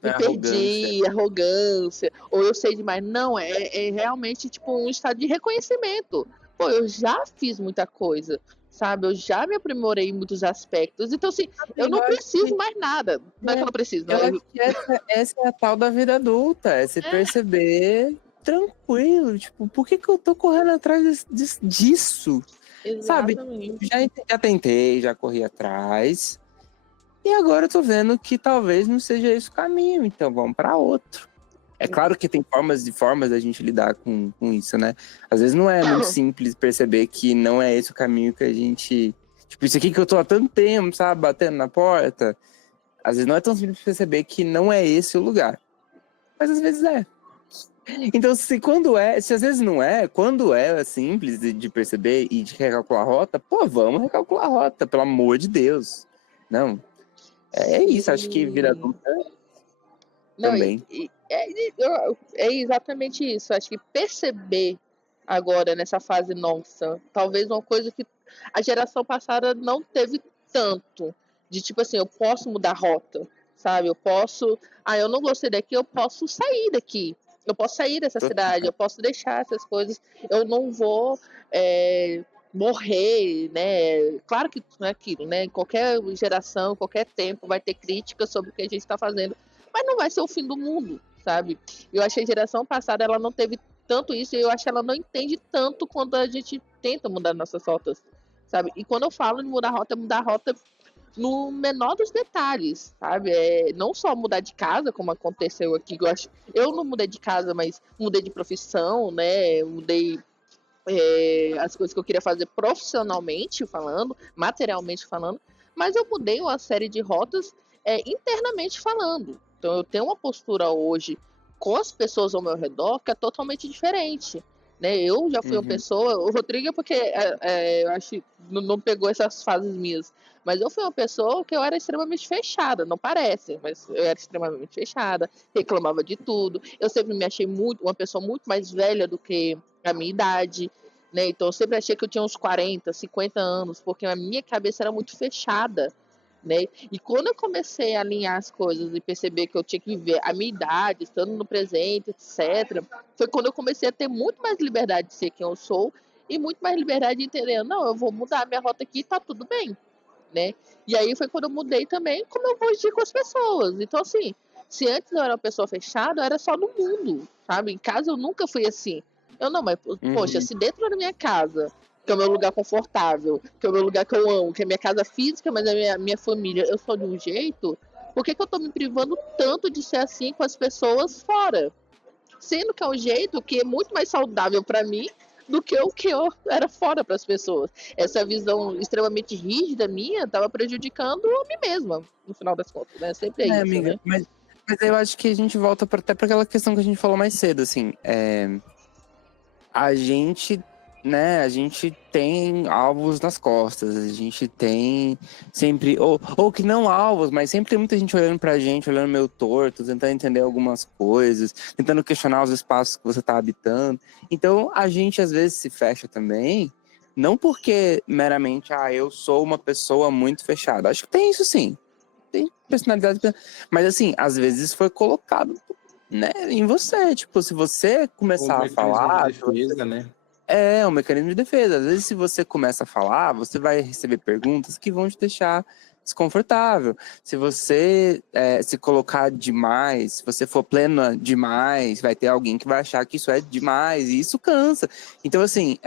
me perdi, arrogância, ou eu sei demais. Não, é realmente tipo um estado de reconhecimento. Pô, eu já fiz muita coisa, sabe? Eu já me aprimorei em muitos aspectos. Então, assim, eu não preciso mais nada. Não é que eu não preciso, não. Eu acho que essa é a tal da vida adulta, é se perceber tranquilo, tipo, por que eu tô correndo atrás disso? Exatamente. Sabe? Já tentei, já corri atrás, e agora eu tô vendo que talvez não seja esse o caminho, então vamos para outro. É claro que tem formas da gente lidar com isso, né? Às vezes não é muito simples perceber que não é esse o caminho que a gente... Tipo, isso aqui que eu tô há tanto tempo, sabe? Batendo na porta. Às vezes não é tão simples perceber que não é esse o lugar. Mas às vezes é. Então, se às vezes não é, quando é simples de perceber e de recalcular a rota, pô, vamos recalcular a rota, pelo amor de Deus. Não. É isso, acho que vida adulta também. É exatamente isso. Acho que perceber agora, nessa fase nossa, talvez uma coisa que a geração passada não teve tanto. De tipo assim, eu posso mudar rota, sabe? eu não gostei daqui, eu posso sair daqui. Eu posso sair dessa cidade, eu posso deixar essas coisas. Eu não vou morrer, né? Claro que não é aquilo, né? Em qualquer geração, qualquer tempo, vai ter críticas sobre o que a gente está fazendo, mas não vai ser o fim do mundo, sabe? Eu achei que a geração passada ela não teve tanto isso, e eu acho que ela não entende tanto quando a gente tenta mudar nossas rotas, sabe? E quando eu falo de mudar a rota no menor dos detalhes, sabe? Não só mudar de casa, como aconteceu aqui, eu não mudei de casa, mas mudei de profissão, né? Mudei as coisas que eu queria fazer profissionalmente falando, materialmente falando, mas eu mudei uma série de rotas internamente falando. Então eu tenho uma postura hoje com as pessoas ao meu redor que é totalmente diferente. Né? Eu já fui uma pessoa, o Rodrigo é porque eu acho que não pegou essas fases minhas, mas eu fui uma pessoa que eu era extremamente fechada, não parece, mas eu era extremamente fechada, reclamava de tudo, eu sempre me achei uma pessoa muito mais velha do que a minha idade, né? Então eu sempre achei que eu tinha uns 40, 50 anos, porque a minha cabeça era muito fechada, né? E quando eu comecei a alinhar as coisas e perceber que eu tinha que viver a minha idade, estando no presente, etc., foi quando eu comecei a ter muito mais liberdade de ser quem eu sou e muito mais liberdade de entender, não, eu vou mudar a minha rota aqui e tá tudo bem, né? E aí foi quando eu mudei também como eu vou agir com as pessoas. Então, assim, se antes eu era uma pessoa fechada, eu era só no mundo, sabe? Em casa eu nunca fui assim. Poxa, se dentro da minha casa, que é o meu lugar confortável, que é o meu lugar que eu amo, que é a minha casa física, mas é a minha família, eu sou de um jeito, por que eu tô me privando tanto de ser assim com as pessoas fora? Sendo que é um jeito que é muito mais saudável para mim do que o que eu era fora para as pessoas. Essa visão extremamente rígida minha estava prejudicando a mim mesma, no final das contas, né? Sempre isso, amiga, né? mas eu acho que a gente volta até para aquela questão que a gente falou mais cedo, assim, a gente, né, a gente tem alvos nas costas, a gente tem sempre, ou que não alvos, mas sempre tem muita gente olhando pra gente, olhando meio torto, tentando entender algumas coisas, tentando questionar os espaços que você tá habitando. Então, a gente às vezes se fecha também, não porque meramente, eu sou uma pessoa muito fechada. Acho que tem isso sim, tem personalidade, mas assim, às vezes foi colocado, né, em você, tipo, se você começar a falar... De defesa, né? É um mecanismo de defesa. Às vezes, se você começa a falar, você vai receber perguntas que vão te deixar desconfortável. Se você se colocar demais, se você for plena demais, vai ter alguém que vai achar que isso é demais, e isso cansa. Então, assim,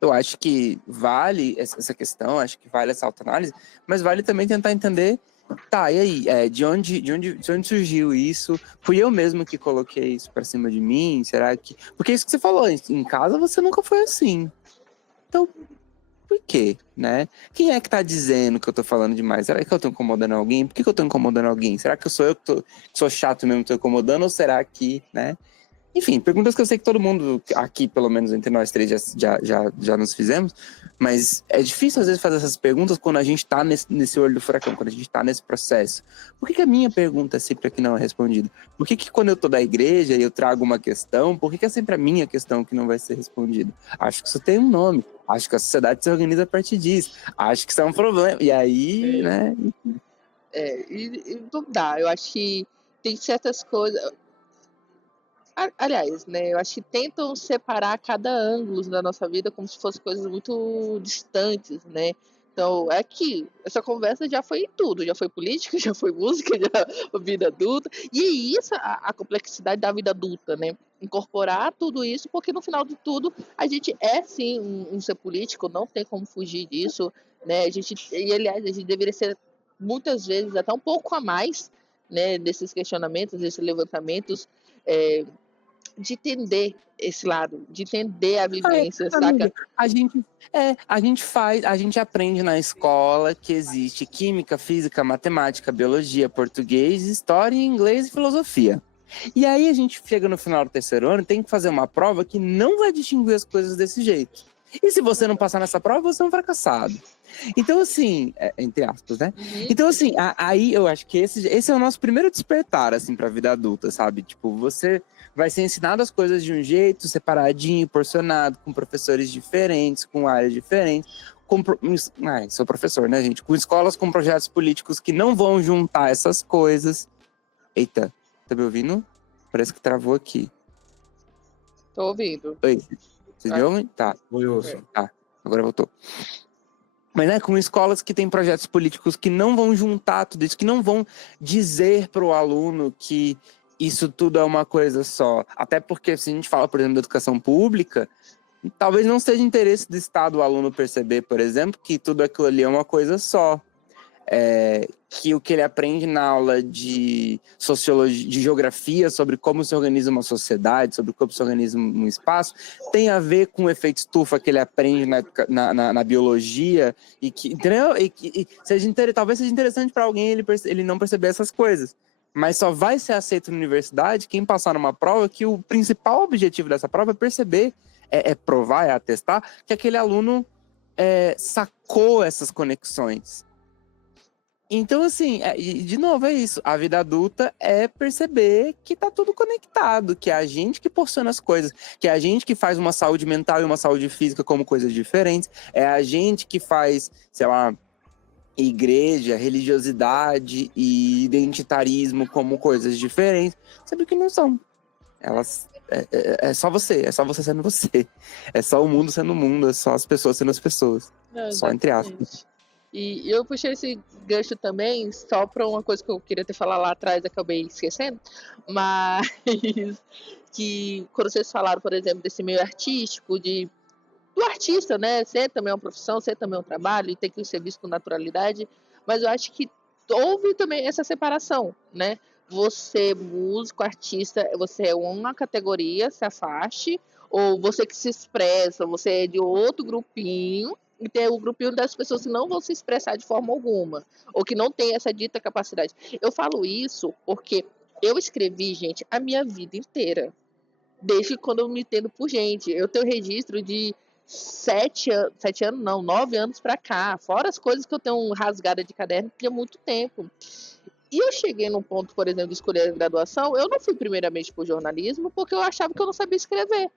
eu acho que vale essa questão, acho que vale essa autoanálise, mas vale também tentar entender, tá, e aí, de onde surgiu isso? Fui eu mesmo que coloquei isso pra cima de mim? Será que... Porque é isso que você falou, em casa você nunca foi assim. Então, por quê, né? Quem é que tá dizendo que eu tô falando demais? Será que eu tô incomodando alguém? Por que eu tô incomodando alguém? Será que sou eu que sou chato mesmo, tô incomodando? Ou será que, né? Enfim, perguntas que eu sei que todo mundo aqui, pelo menos entre nós três, já nos fizemos, mas é difícil às vezes fazer essas perguntas quando a gente tá nesse olho do furacão, quando a gente tá nesse processo. Por que a minha pergunta é sempre a que não é respondida? Por que quando eu tô da igreja e eu trago uma questão, por que é sempre a minha questão que não vai ser respondida? Acho que isso tem um nome, acho que a sociedade se organiza a partir disso, acho que isso é um problema, e aí, né? E não dá, eu acho que tem certas coisas... Aliás, né, eu acho que tentam separar cada ângulo da nossa vida como se fossem coisas muito distantes, né? Então, é que essa conversa já foi em tudo, já foi política, já foi música, já foi vida adulta, e é isso a complexidade da vida adulta, né? Incorporar tudo isso, porque no final de tudo, a gente é sim um ser político, não tem como fugir disso, né? Aliás, a gente deveria ser muitas vezes até um pouco a mais, né, desses questionamentos, desses levantamentos, de entender esse lado, de entender a vivência, Amiga, saca? a gente aprende na escola que existe química, física, matemática, biologia, português, história, inglês e filosofia. E aí a gente chega no final do terceiro ano e tem que fazer uma prova que não vai distinguir as coisas desse jeito. E se você não passar nessa prova, você é um fracassado. Então, assim, entre aspas, né? Uhum. Então, assim, aí eu acho que esse é o nosso primeiro despertar, assim, pra vida adulta, sabe? Tipo, você vai ser ensinado as coisas de um jeito, separadinho, porcionado, com professores diferentes, com áreas diferentes. Sou professor, né, gente? Com escolas com projetos políticos que não vão juntar essas coisas. Eita, tá me ouvindo? Parece que travou aqui. Tô ouvindo. Oi, vocês me ouvem? Tá. Oi, ouço. Tá, agora voltou. Mas, né, com escolas que têm projetos políticos que não vão juntar tudo isso, que não vão dizer para o aluno que isso tudo é uma coisa só. Até porque, se a gente fala, por exemplo, da educação pública, talvez não seja interesse do Estado o aluno perceber, por exemplo, que tudo aquilo ali é uma coisa só. Que o que ele aprende na aula de sociologia, de geografia, sobre como se organiza uma sociedade, sobre como se organiza um espaço, tem a ver com o efeito estufa que ele aprende na biologia, e que, entendeu? Talvez seja interessante para alguém ele não perceber essas coisas. Mas só vai ser aceito na universidade quem passar numa prova que o principal objetivo dessa prova é perceber, provar, atestar que aquele aluno sacou essas conexões. Então, assim, de novo, é isso. A vida adulta é perceber que tá tudo conectado, que é a gente que porciona as coisas, que é a gente que faz uma saúde mental e uma saúde física como coisas diferentes, é a gente que faz, sei lá, igreja, religiosidade e identitarismo como coisas diferentes, sabe que não são. Elas... É só você sendo você. É só o mundo sendo o mundo, é só as pessoas sendo as pessoas. Só entre aspas. E eu puxei esse gancho também só para uma coisa que eu queria ter falado lá atrás, acabei esquecendo, mas que quando vocês falaram, por exemplo, desse meio artístico, do artista, né, ser também uma profissão, ser também um trabalho, e tem que ser visto com naturalidade, mas eu acho que houve também essa separação, né, você, músico, artista, você é uma categoria, se afaste, ou você que se expressa, você é de outro grupinho, e tem o grupinho das pessoas que não vão se expressar de forma alguma, ou que não tem essa dita capacidade. Eu falo isso porque eu escrevi, gente, a minha vida inteira, desde quando eu me entendo por gente. Eu tenho registro de 9 anos pra cá, fora as coisas que eu tenho rasgada de caderno que há muito tempo. E eu cheguei num ponto, por exemplo, de escolher a graduação, eu não fui primeiramente pro jornalismo, porque eu achava que eu não sabia escrever.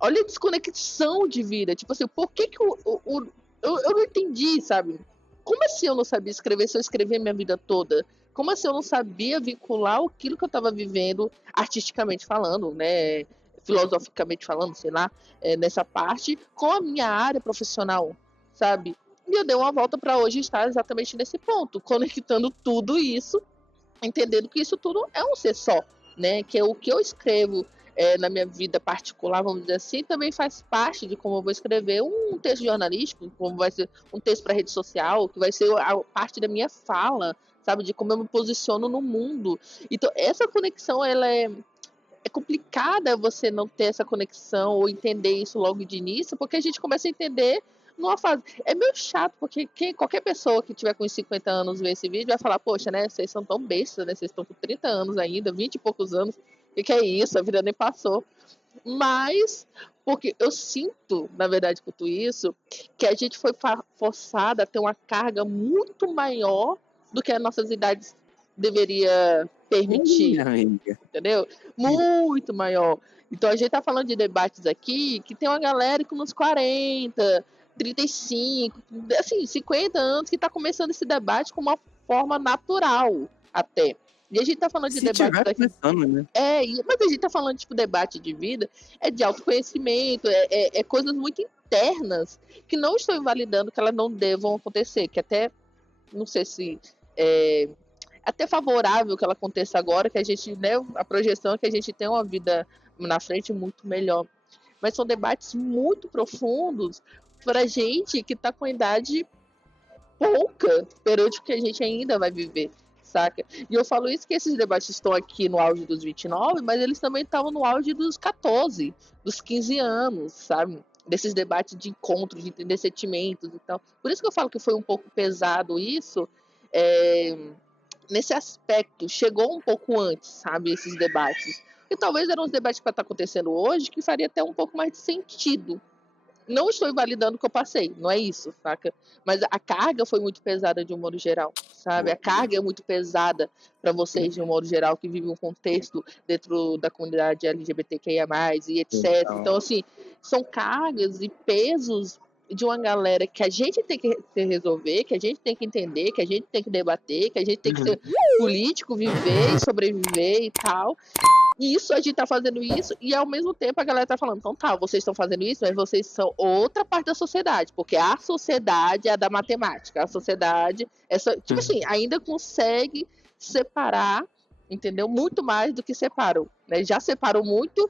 Olha a desconexão de vida. Tipo assim, por que eu não entendi, sabe? Como assim eu não sabia escrever se eu escrevi minha vida toda? Como assim eu não sabia vincular aquilo que eu estava vivendo, artisticamente falando, né? Filosoficamente falando, sei lá, nessa parte, com a minha área profissional, sabe? E eu dei uma volta para hoje estar exatamente nesse ponto, conectando tudo isso, entendendo que isso tudo é um ser só, né? Que é o que eu escrevo na minha vida particular, vamos dizer assim, também faz parte de como eu vou escrever um texto jornalístico, como vai ser um texto para rede social, que vai ser a parte da minha fala, sabe? De como eu me posiciono no mundo. Então, essa conexão, ela é complicada você não ter essa conexão ou entender isso logo de início, porque a gente começa a entender numa fase. É meio chato, porque qualquer pessoa que tiver com 50 anos ver esse vídeo vai falar, poxa, né, vocês são tão bestas, né, vocês estão com 30 anos ainda, 20 e poucos anos, o que é isso? A vida nem passou. Mas, porque eu sinto, na verdade, com tudo isso, que a gente foi forçada a ter uma carga muito maior do que as nossas idades deveria permitir, entendeu? Muito maior. Então a gente tá falando de debates aqui que tem uma galera com uns 40, 35, assim, 50 anos que tá começando esse debate com uma forma natural até. E a gente tá falando de debate daqui. Né? Mas a gente tá falando, tipo, debate de vida, é de autoconhecimento, é coisas muito internas que não estou invalidando que elas não devam acontecer, que até, não sei se até favorável que ela aconteça agora, que a gente, né, a projeção é que a gente tem uma vida na frente muito melhor. Mas são debates muito profundos para gente que está com idade pouca perante o que a gente ainda vai viver, saca? E eu falo isso que esses debates estão aqui no auge dos 29, mas eles também estavam no auge dos 14, dos 15 anos, sabe? Desses debates de encontros, de entender sentimentos e tal. Por isso que eu falo que foi um pouco pesado isso, nesse aspecto, chegou um pouco antes, sabe, esses debates. E talvez eram os debates que está acontecendo hoje que faria até um pouco mais de sentido, não estou invalidando o que eu passei, não é isso, saca? Mas a carga foi muito pesada de um modo geral, sabe? A carga é muito pesada para vocês de um modo geral que vivem um contexto dentro da comunidade LGBTQIA+, e etc. Então, assim, são cargas e pesos de uma galera que a gente tem que resolver, que a gente tem que entender, que a gente tem que debater, que a gente tem que ser político, viver e sobreviver e tal. E isso, a gente tá fazendo isso, e ao mesmo tempo a galera tá falando, então tá, vocês estão fazendo isso, mas vocês são outra parte da sociedade, porque a sociedade é a da matemática, a sociedade, tipo assim, ainda consegue separar, entendeu? Muito mais do que separam, né? Já separam muito,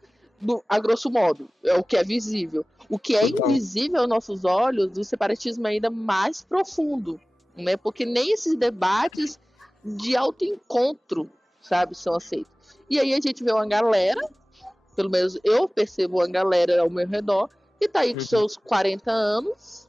a grosso modo, é o que é visível. O que é invisível aos nossos olhos, o separatismo é ainda mais profundo, né? Porque nem esses debates de autoencontro, sabe, são aceitos. E aí a gente vê uma galera, pelo menos eu percebo uma galera ao meu redor, que tá aí com seus 40 anos,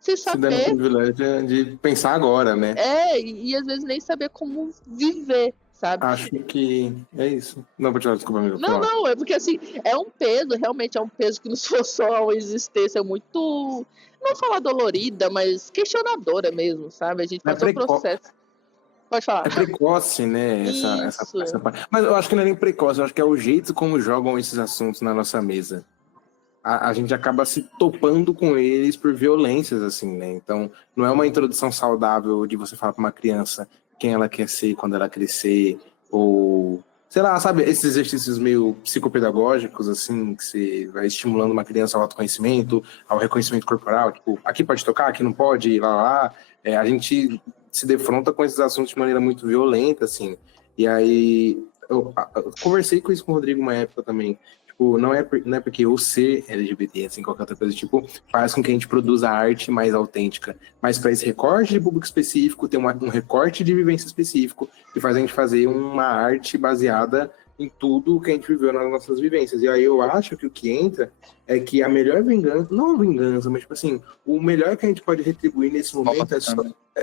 sem saber... Se dando o privilégio de pensar agora, né? E às vezes nem saber como viver, sabe? Acho que é isso. Não, vou te falar, desculpa, amigo. Não, é porque assim, é um peso, realmente é um peso que nos forçou a uma existência muito, não falar dolorida, mas questionadora mesmo, sabe? A gente passou o processo. Pode falar. É precoce, né? Essa parte. Mas eu acho que não é nem precoce, eu acho que é o jeito como jogam esses assuntos na nossa mesa. A gente acaba se topando com eles por violências, assim, né? Então, não é uma introdução saudável de você falar para uma criança quem ela quer ser quando ela crescer, ou, sei lá, sabe, esses exercícios meio psicopedagógicos, assim, que você vai estimulando uma criança ao autoconhecimento, ao reconhecimento corporal, tipo, aqui pode tocar, aqui não pode, lá. A gente se defronta com esses assuntos de maneira muito violenta, assim. E aí, eu conversei com isso com o Rodrigo uma época também. Tipo, não é porque o ser LGBT, assim, qualquer outra coisa, tipo, faz com que a gente produza arte mais autêntica. Mas para esse recorte de público específico, tem um recorte de vivência específico, que faz a gente fazer uma arte baseada em tudo que a gente viveu nas nossas vivências. E aí eu acho que o que entra é que a melhor vingança, não a vingança, mas tipo assim, o melhor que a gente pode retribuir nesse momento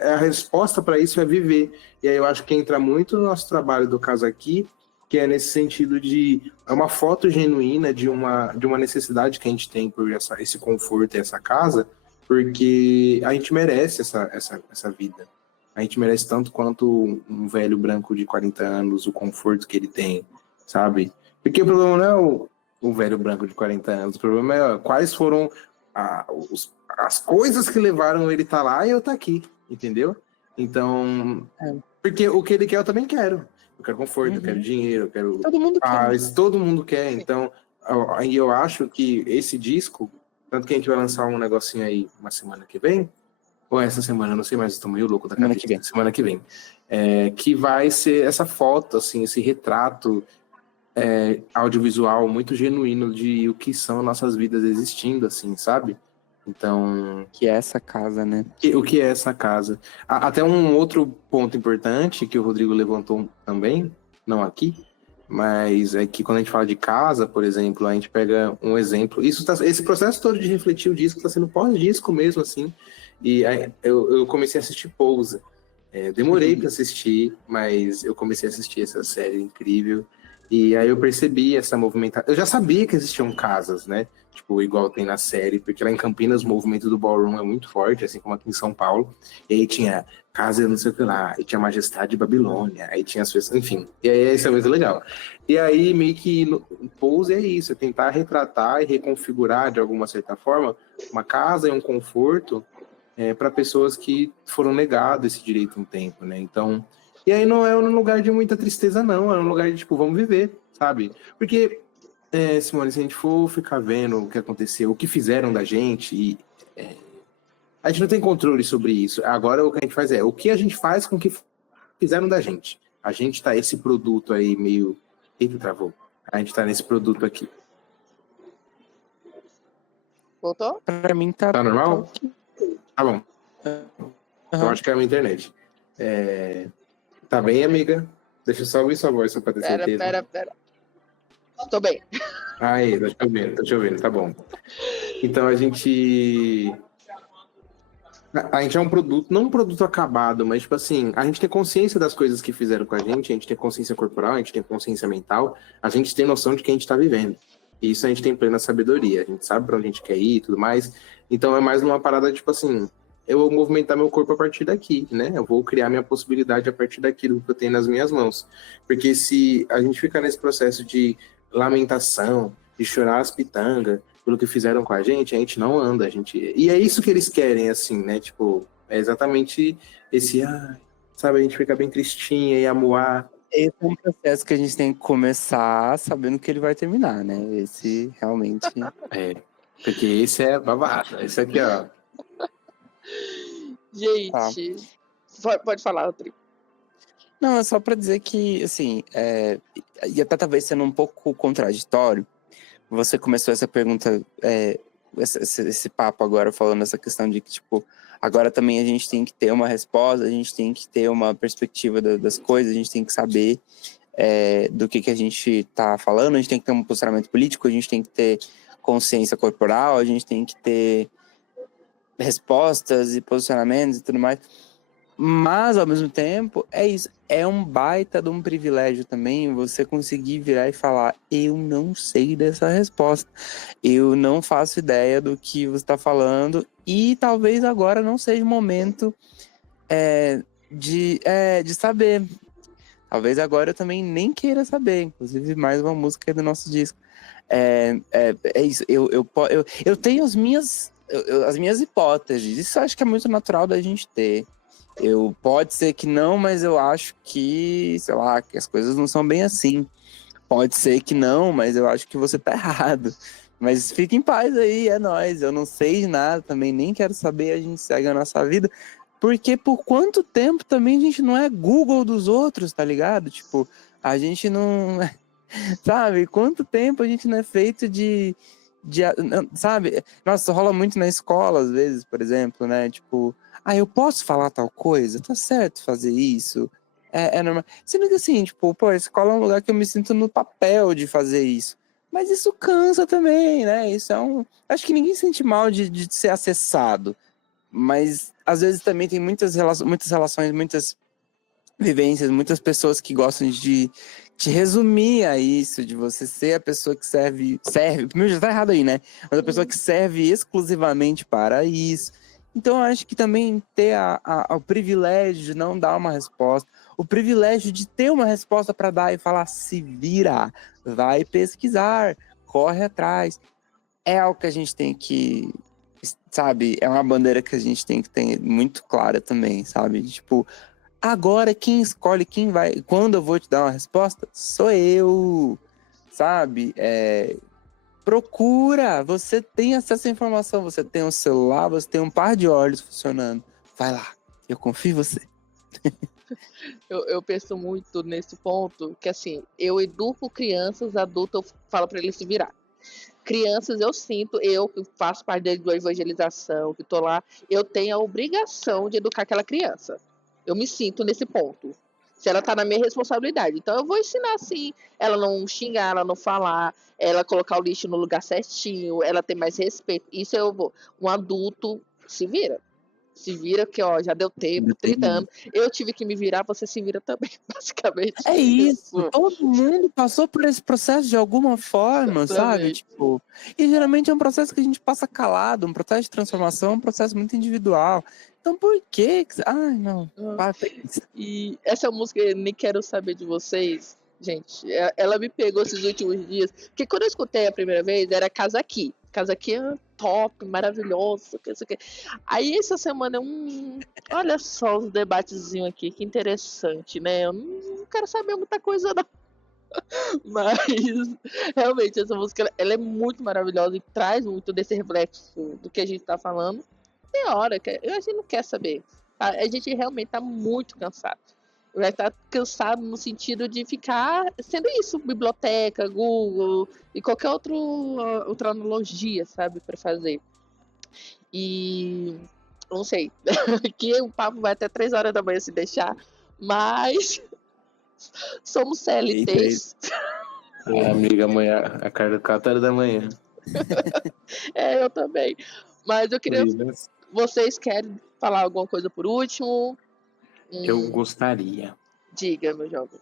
a resposta para isso é viver. E aí eu acho que entra muito no nosso trabalho do Casa Aqui, que é nesse sentido de é uma foto genuína de uma necessidade que a gente tem por esse conforto e essa casa, porque a gente merece essa vida. A gente merece tanto quanto um velho branco de 40 anos, o conforto que ele tem, sabe? Porque o problema não é o velho branco de 40 anos, o problema é quais foram as coisas que levaram ele estar lá e eu estar aqui, entendeu? Então, porque o que ele quer eu também quero. Eu quero conforto, eu quero dinheiro, eu quero paz, todo mundo quer. Então, eu acho que esse disco, tanto que a gente vai lançar um negocinho aí uma semana que vem, ou essa semana, não sei mais, estou meio louco da cabeça. Semana que vem. Que vai ser essa foto, assim, esse retrato audiovisual muito genuíno de o que são nossas vidas existindo, assim, sabe? Então... Que é essa casa, né? O que é essa casa? Até um outro ponto importante que o Rodrigo levantou também, não aqui, mas é que quando a gente fala de casa, por exemplo, a gente pega um exemplo. Esse processo todo de refletir o disco está sendo pós-disco mesmo, assim. E aí, eu comecei a assistir Pousa. Demorei para assistir, mas eu comecei a assistir essa série incrível. E aí eu percebi essa movimentação. Eu já sabia que existiam casas, né? Tipo, igual tem na série, porque lá em Campinas o movimento do ballroom é muito forte, assim como aqui em São Paulo. E aí tinha casa não sei o que lá, e tinha Majestade de Babilônia, aí tinha as pessoas, enfim. E aí isso é muito legal. E aí meio que Pose é isso, é tentar retratar e reconfigurar de alguma certa forma uma casa e um conforto para pessoas que foram negados esse direito um tempo, né? Então... E aí não é um lugar de muita tristeza, não. É um lugar de, tipo, vamos viver, sabe? Porque, Simone, se a gente for ficar vendo o que aconteceu, o que fizeram da gente, a gente não tem controle sobre isso. Agora o que a gente faz o que a gente faz com o que fizeram da gente. A gente tá esse produto aí meio... Eita, travou. A gente tá nesse produto aqui. Voltou? Pra mim tá... Tá normal? Tá bom. Eu acho que é a minha internet. Tá bem, amiga? Deixa eu só ouvir sua voz, só pra ter certeza. Pera. Tô bem. Aí, tô te ouvindo, tá bom. Então a gente é um produto, não um produto acabado, mas tipo assim, a gente tem consciência das coisas que fizeram com a gente tem consciência corporal, a gente tem consciência mental, a gente tem noção de que a gente tá vivendo. E isso a gente tem plena sabedoria, a gente sabe pra onde a gente quer ir e tudo mais. Então é mais uma parada, tipo assim, eu vou movimentar meu corpo a partir daqui, né? Eu vou criar minha possibilidade a partir daquilo que eu tenho nas minhas mãos. Porque se a gente ficar nesse processo de lamentação, de chorar as pitangas pelo que fizeram com a gente não anda, a gente... E é isso que eles querem, assim, né? Tipo, é exatamente esse, sabe, a gente fica bem tristinha e amuar. Esse é um processo que a gente tem que começar sabendo que ele vai terminar, né? Esse realmente... Porque esse é babado. Esse aqui, ó. Gente, pode falar, Rodrigo. Não, é só pra dizer que, assim, e até talvez sendo um pouco contraditório, você começou essa pergunta, esse papo agora falando essa questão de que, tipo, agora também a gente tem que ter uma resposta, a gente tem que ter uma perspectiva das coisas, a gente tem que saber do que a gente tá falando, a gente tem que ter um posicionamento político, a gente tem que ter consciência corporal, a gente tem que ter respostas e posicionamentos e tudo mais. Mas, ao mesmo tempo, é isso. É um baita de um privilégio também você conseguir virar e falar: eu não sei dessa resposta. Eu não faço ideia do que você está falando e talvez agora não seja o momento de saber. Talvez agora eu também nem queira saber. Inclusive, mais uma música do nosso disco. É isso. Eu tenho as minhas hipóteses. Isso eu acho que é muito natural da gente ter. Pode ser que não, mas eu acho que, sei lá, que as coisas não são bem assim. Pode ser que não, mas eu acho que você tá errado. Mas fique em paz aí, é nóis. Eu não sei de nada também, nem quero saber, a gente segue a nossa vida. Porque por quanto tempo também a gente não é Google dos outros, tá ligado? Tipo, a gente não... Sabe? Quanto tempo a gente não é feito de sabe? Nossa, rola muito na escola, às vezes, por exemplo, né? Tipo, eu posso falar tal coisa? Tá certo fazer isso? É normal. Sendo que assim, tipo, a escola é um lugar que eu me sinto no papel de fazer isso. Mas isso cansa também, né? Isso acho que ninguém sente mal de ser acessado. Mas, às vezes, também tem muitas relações, muitas vivências, muitas pessoas que gostam de te resumir a isso, de você ser a pessoa que serve, primeiro já tá errado aí, né? Mas a pessoa que serve exclusivamente para isso. Então eu acho que também ter o privilégio de não dar uma resposta, o privilégio de ter uma resposta para dar e falar: se vira, vai pesquisar, corre atrás, é algo que a gente tem que, sabe, é uma bandeira que a gente tem que ter muito clara também, sabe? Tipo, agora quem escolhe quem vai, quando eu vou te dar uma resposta, sou eu, sabe? Procura, você tem acesso à informação, você tem um celular, você tem um par de olhos funcionando. Vai lá, eu confio em você. Eu penso muito nesse ponto, que assim, eu educo crianças, adultos, eu falo para eles se virar. Crianças, eu sinto, eu que faço parte da evangelização, que tô lá, eu tenho a obrigação de educar aquela criança. Eu me sinto nesse ponto. Se ela tá na minha responsabilidade. Então eu vou ensinar assim, ela não xingar, ela não falar, ela colocar o lixo no lugar certinho, ela ter mais respeito. Isso eu vou. Um adulto se vira. Se vira, porque já deu tempo, 30 anos. Eu tive que me virar, você se vira também, basicamente. É isso, todo mundo passou por esse processo de alguma forma, sabe? Tipo, e geralmente é um processo que a gente passa calado, um processo de transformação, um processo muito individual. Então por que... Ai, não, para isso. E essa música, eu nem quero saber de vocês, gente, ela me pegou esses últimos dias, porque quando eu escutei a primeira vez, era Casa Aqui. Casa Aqui é top, maravilhoso, que isso aqui. Aí essa semana, olha só os debatezinhos aqui, que interessante, né? Eu não quero saber muita coisa, não. Mas, realmente, essa música, ela é muito maravilhosa e traz muito desse reflexo do que a gente tá falando. Tem hora que a gente não quer saber. Tá? A gente realmente tá muito cansado. Vai estar cansado no sentido de ficar sendo isso, biblioteca, Google e qualquer outra analogia, sabe, para fazer. E não sei, aqui o papo vai até 3 horas da manhã se deixar, mas somos CLTs. Amiga, amanhã, a Carla 4 horas da manhã. Eu também. Mas eu queria... Vocês querem falar alguma coisa por último? Eu gostaria. Diga, meu jovem.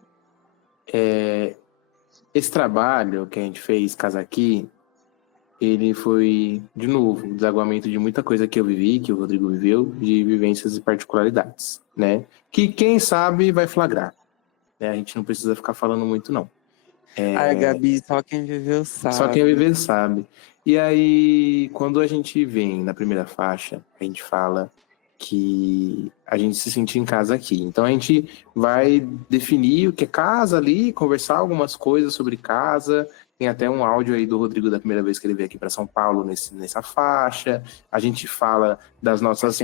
Esse trabalho que a gente fez, Casa Aqui, ele foi, de novo, um desaguamento de muita coisa que eu vivi, que o Rodrigo viveu, de vivências e particularidades, né? Que quem sabe vai flagrar, né? A gente não precisa ficar falando muito, não. Ai, Gabi, só quem viveu sabe. Só quem viver sabe. E aí, quando a gente vem na primeira faixa, a gente fala que a gente se sentir em casa aqui. Então a gente vai definir o que é casa ali, conversar algumas coisas sobre casa. Tem até um áudio aí do Rodrigo da primeira vez que ele veio aqui para São Paulo nessa faixa. A gente fala das nossas...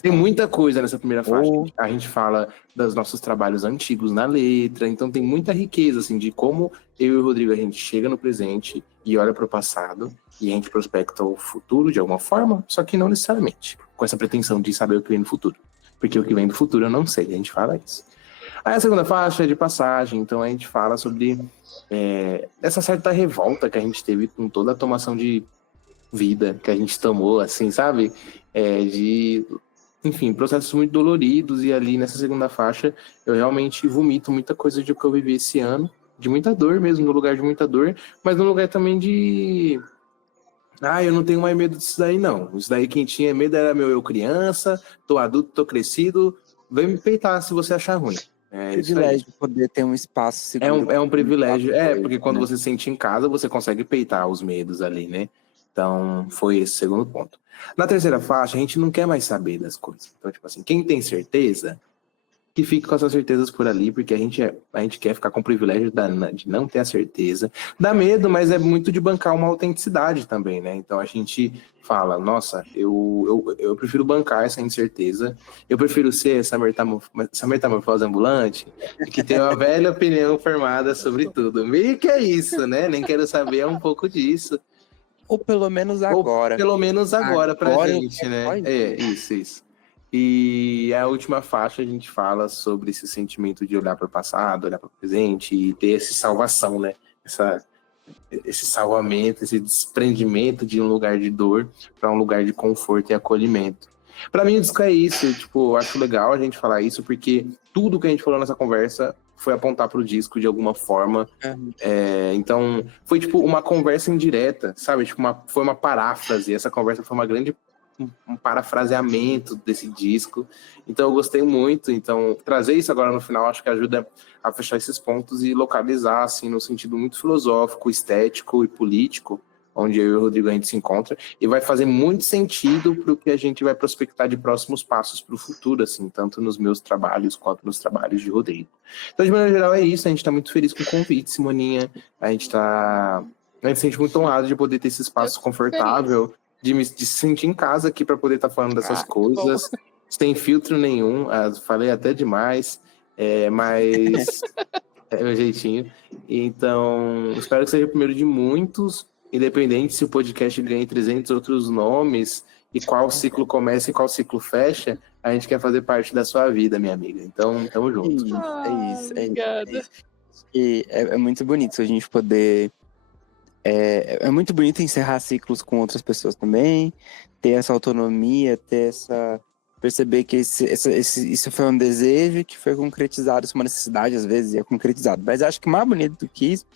Tem muita coisa nessa primeira faixa. A gente fala dos nossos trabalhos antigos na letra. Então tem muita riqueza, assim, de como eu e o Rodrigo, a gente chega no presente e olha para o passado e a gente prospecta o futuro de alguma forma, só que não necessariamente com essa pretensão de saber o que vem no futuro. Porque o que vem do futuro eu não sei, a gente fala isso. Aí a segunda faixa é de passagem, então a gente fala sobre essa certa revolta que a gente teve com toda a tomação de vida que a gente tomou, assim, sabe? Enfim, processos muito doloridos, e ali nessa segunda faixa eu realmente vomito muita coisa de que eu vivi esse ano, de muita dor mesmo, no lugar de muita dor, mas no lugar também de... eu não tenho mais medo disso daí, não. Isso daí quem tinha medo era eu criança, tô adulto, tô crescido, vem me peitar se você achar ruim. Privilégio de poder ter um espaço seguro. É um privilégio, porque quando você se sente em casa, você consegue peitar os medos ali, né? Então, foi esse o segundo ponto. Na terceira faixa, a gente não quer mais saber das coisas. Então, tipo assim, quem tem certeza, que fique com essas certezas por ali, porque a gente quer ficar com o privilégio de não ter a certeza. Dá medo, mas é muito de bancar uma autenticidade também, né? Então a gente fala, nossa, eu prefiro bancar essa incerteza, eu prefiro ser essa metamorfose ambulante, que tem uma velha opinião formada sobre tudo. Meio que é isso, né? Nem quero saber um pouco disso. Ou pelo menos agora. Ou pelo menos agora pra gente, né? Isso. E a última faixa a gente fala sobre esse sentimento de olhar para o passado, olhar para o presente e ter essa salvação, né? Esse salvamento, esse desprendimento de um lugar de dor para um lugar de conforto e acolhimento. Para mim, o disco é isso. Tipo, eu acho legal a gente falar isso, porque tudo que a gente falou nessa conversa foi apontar para o disco de alguma forma. Então, foi tipo uma conversa indireta, sabe? Tipo, foi uma paráfrase. Essa conversa foi uma grande um parafraseamento desse disco. Então eu gostei muito. Então trazer isso agora no final acho que ajuda a fechar esses pontos e localizar assim no sentido muito filosófico, estético e político, onde eu e o Rodrigo a gente se encontra, e vai fazer muito sentido para o que a gente vai prospectar de próximos passos para o futuro, assim, tanto nos meus trabalhos quanto nos trabalhos de Rodrigo. Então, de maneira geral, é isso. A gente está muito feliz com o convite, Simoninha. A gente se sente muito honrado de poder ter esse espaço confortável, de se sentir em casa aqui para poder estar falando dessas coisas, sem filtro nenhum. Falei até demais, mas é meu jeitinho. Então, espero que seja o primeiro de muitos, independente se o podcast ganhe 300 outros nomes, e qual ciclo começa e qual ciclo fecha, a gente quer fazer parte da sua vida, minha amiga. Então, tamo junto. É isso. E é muito bonito a gente poder... É muito bonito encerrar ciclos com outras pessoas também, ter essa autonomia, perceber que isso foi um desejo que foi concretizado, isso é uma necessidade, às vezes, é concretizado. Mas acho que mais bonito do que isso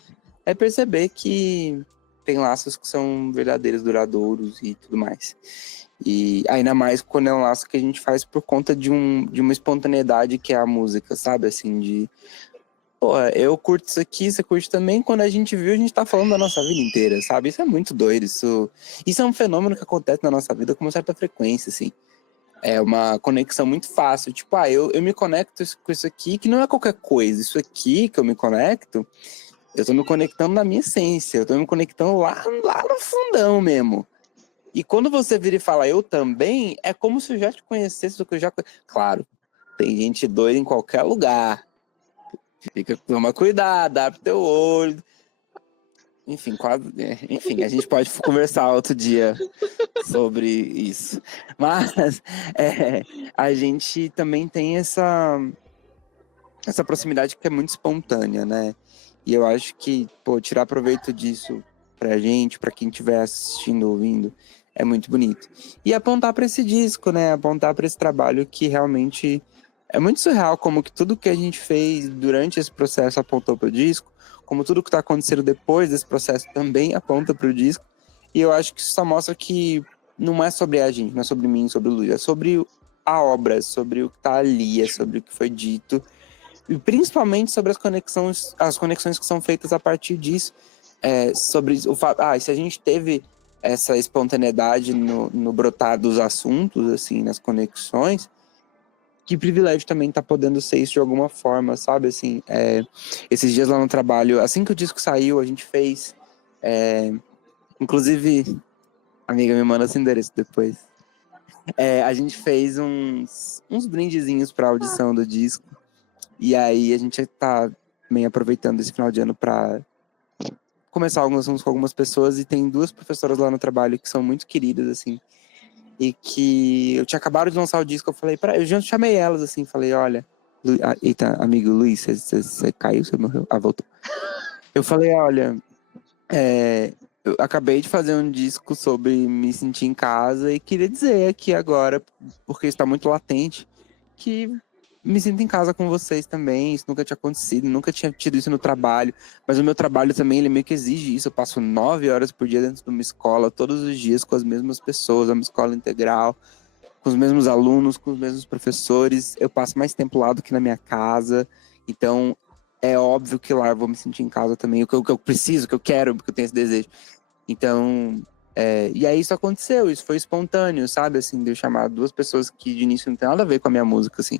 é perceber que tem laços que são verdadeiros, duradouros e tudo mais. E ainda mais quando é um laço que a gente faz por conta de uma espontaneidade que é a música, sabe? Assim, pô, eu curto isso aqui, você curte também. Quando a gente viu, a gente tá falando da nossa vida inteira, sabe? Isso é muito doido. Isso é um fenômeno que acontece na nossa vida com uma certa frequência, assim. É uma conexão muito fácil. Tipo, eu me conecto com isso aqui, que não é qualquer coisa. Isso aqui que eu me conecto, eu tô me conectando na minha essência. Eu tô me conectando lá no fundão mesmo. E quando você vira e fala, eu também, é como se eu já te conhecesse, que eu já... Claro, tem gente doida em qualquer lugar. Toma cuidado, abre teu olho. Enfim, a gente pode conversar outro dia sobre isso. Mas a gente também tem essa proximidade que é muito espontânea, né? E eu acho que, tirar proveito disso pra gente, pra quem estiver assistindo, ouvindo, é muito bonito. E apontar pra esse disco, né? Apontar pra esse trabalho que realmente... É muito surreal como que tudo que a gente fez durante esse processo apontou para o disco, como tudo que está acontecendo depois desse processo também aponta para o disco, E eu acho que isso só mostra que não é sobre a gente, não é sobre mim, sobre o Luiz, é sobre a obra, é sobre o que tá ali, é sobre o que foi dito, e principalmente sobre as conexões que são feitas a partir disso, sobre o fato, se a gente teve essa espontaneidade no brotar dos assuntos, assim, nas conexões, que privilégio também tá podendo ser isso de alguma forma, sabe, assim, esses dias lá no trabalho, assim que o disco saiu, a gente fez, inclusive, amiga, me manda esse endereço depois, a gente fez uns brindezinhos pra audição do disco, e aí a gente tá meio aproveitando esse final de ano pra começar alguns assuntos com algumas pessoas, e tem 2 professoras lá no trabalho que são muito queridas, assim, e que eu tinha acabado de lançar o disco, eu já chamei elas, assim, falei, olha, eita, amigo Luiz, você caiu, você morreu? Voltou. Eu falei, olha, eu acabei de fazer um disco sobre me sentir em casa e queria dizer aqui agora, porque está muito latente, que me sinto em casa com vocês também. Isso nunca tinha acontecido, nunca tinha tido isso no trabalho, mas o meu trabalho também, ele meio que exige isso. Eu passo 9 horas por dia dentro de uma escola, todos os dias com as mesmas pessoas, uma escola integral, com os mesmos alunos, com os mesmos professores. Eu passo mais tempo lá do que na minha casa, então é óbvio que lá eu vou me sentir em casa também, o que eu preciso, o que eu quero, porque eu tenho esse desejo. Então, e aí isso aconteceu, isso foi espontâneo, sabe, assim, de eu chamar 2 pessoas que de início não tem nada a ver com a minha música, assim,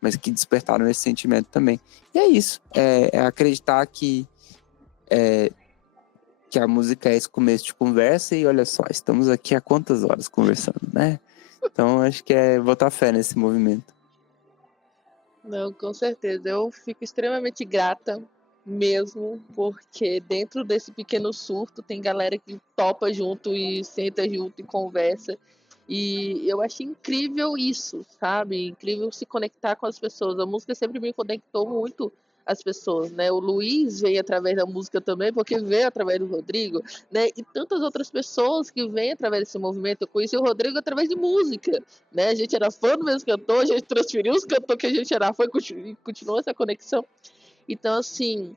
mas que despertaram esse sentimento também. E é isso, é acreditar que a música é esse começo de conversa, e olha só, estamos aqui há quantas horas conversando, né? Então acho que é botar fé nesse movimento. Não, com certeza. Eu fico extremamente grata mesmo, porque dentro desse pequeno surto tem galera que topa junto e senta junto e conversa. E eu achei incrível isso, sabe? Incrível se conectar com as pessoas. A música sempre me conectou muito às pessoas, né? O Luiz veio através da música também, porque veio através do Rodrigo, né? E tantas outras pessoas que vêm através desse movimento. Eu conheci o Rodrigo através de música, né? A gente era fã do mesmo cantor, a gente transferiu os cantores que a gente era fã e continuou essa conexão. Então, assim,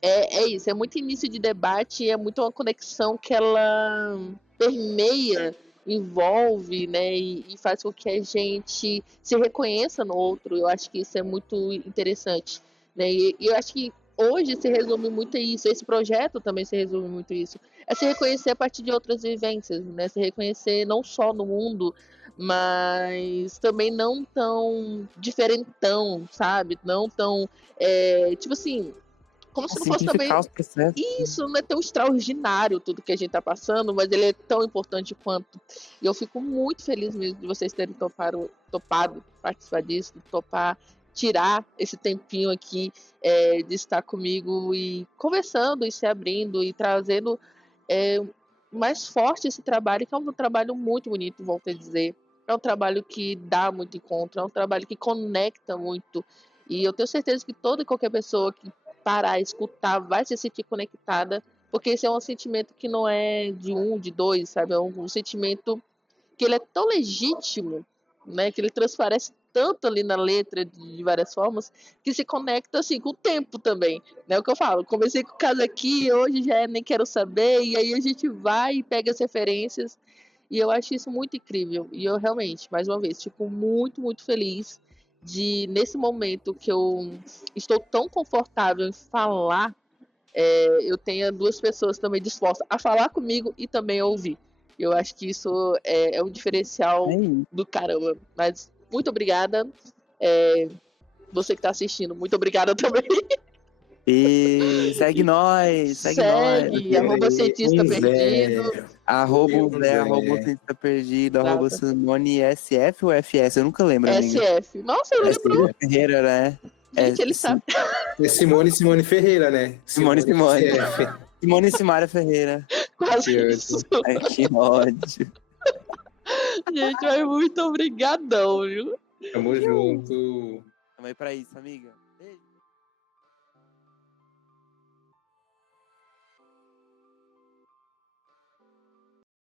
é isso, é muito início de debate, é muito uma conexão que ela permeia, envolve, né, e faz com que a gente se reconheça no outro. Eu acho que isso é muito interessante, né, e eu acho que hoje se resume muito a isso, esse projeto também se resume muito a isso, é se reconhecer a partir de outras vivências, né, se reconhecer não só no mundo, mas também não tão diferentão, sabe, não tão, tipo assim, como se não fosse também. Simplificar os processos. Isso, não é tão extraordinário tudo que a gente tá passando, mas ele é tão importante quanto. E eu fico muito feliz mesmo de vocês terem topado participar disso, topar tirar esse tempinho aqui de estar comigo e conversando e se abrindo e trazendo mais forte esse trabalho, que é um trabalho muito bonito, volto a dizer. É um trabalho que dá muito encontro, é um trabalho que conecta muito. E eu tenho certeza que toda e qualquer pessoa que parar, escutar, vai se sentir conectada, porque esse é um sentimento que não é de um, de dois, sabe? É um sentimento que ele é tão legítimo, né? Que ele transparece tanto ali na letra de várias formas, que se conecta assim com o tempo também, né? O que eu falo, comecei com o caso aqui, hoje já nem quero saber, e aí a gente vai e pega as referências, e eu acho isso muito incrível, e eu realmente, mais uma vez, fico muito, muito feliz de, nesse momento que eu estou tão confortável em falar, eu tenha 2 pessoas também dispostas a falar comigo e também a ouvir. Eu acho que isso é um diferencial do caramba. Mas muito obrigada. Você que está assistindo, muito obrigada também. E segue nós, segue nós. Arroba cientista perdido. Arroba cientista perdido, arroba Simone SF ou FS? Eu nunca lembro, amiga. SF. Nossa, eu lembro. Ferreira, né? Gente, ele sabe. É Simone Ferreira, né? Simone. Simone Simária Ferreira. Quase isso. Ai, que ódio. Gente, mas muito obrigadão, viu? Tamo junto. Tamo aí pra isso, amiga. Beijo.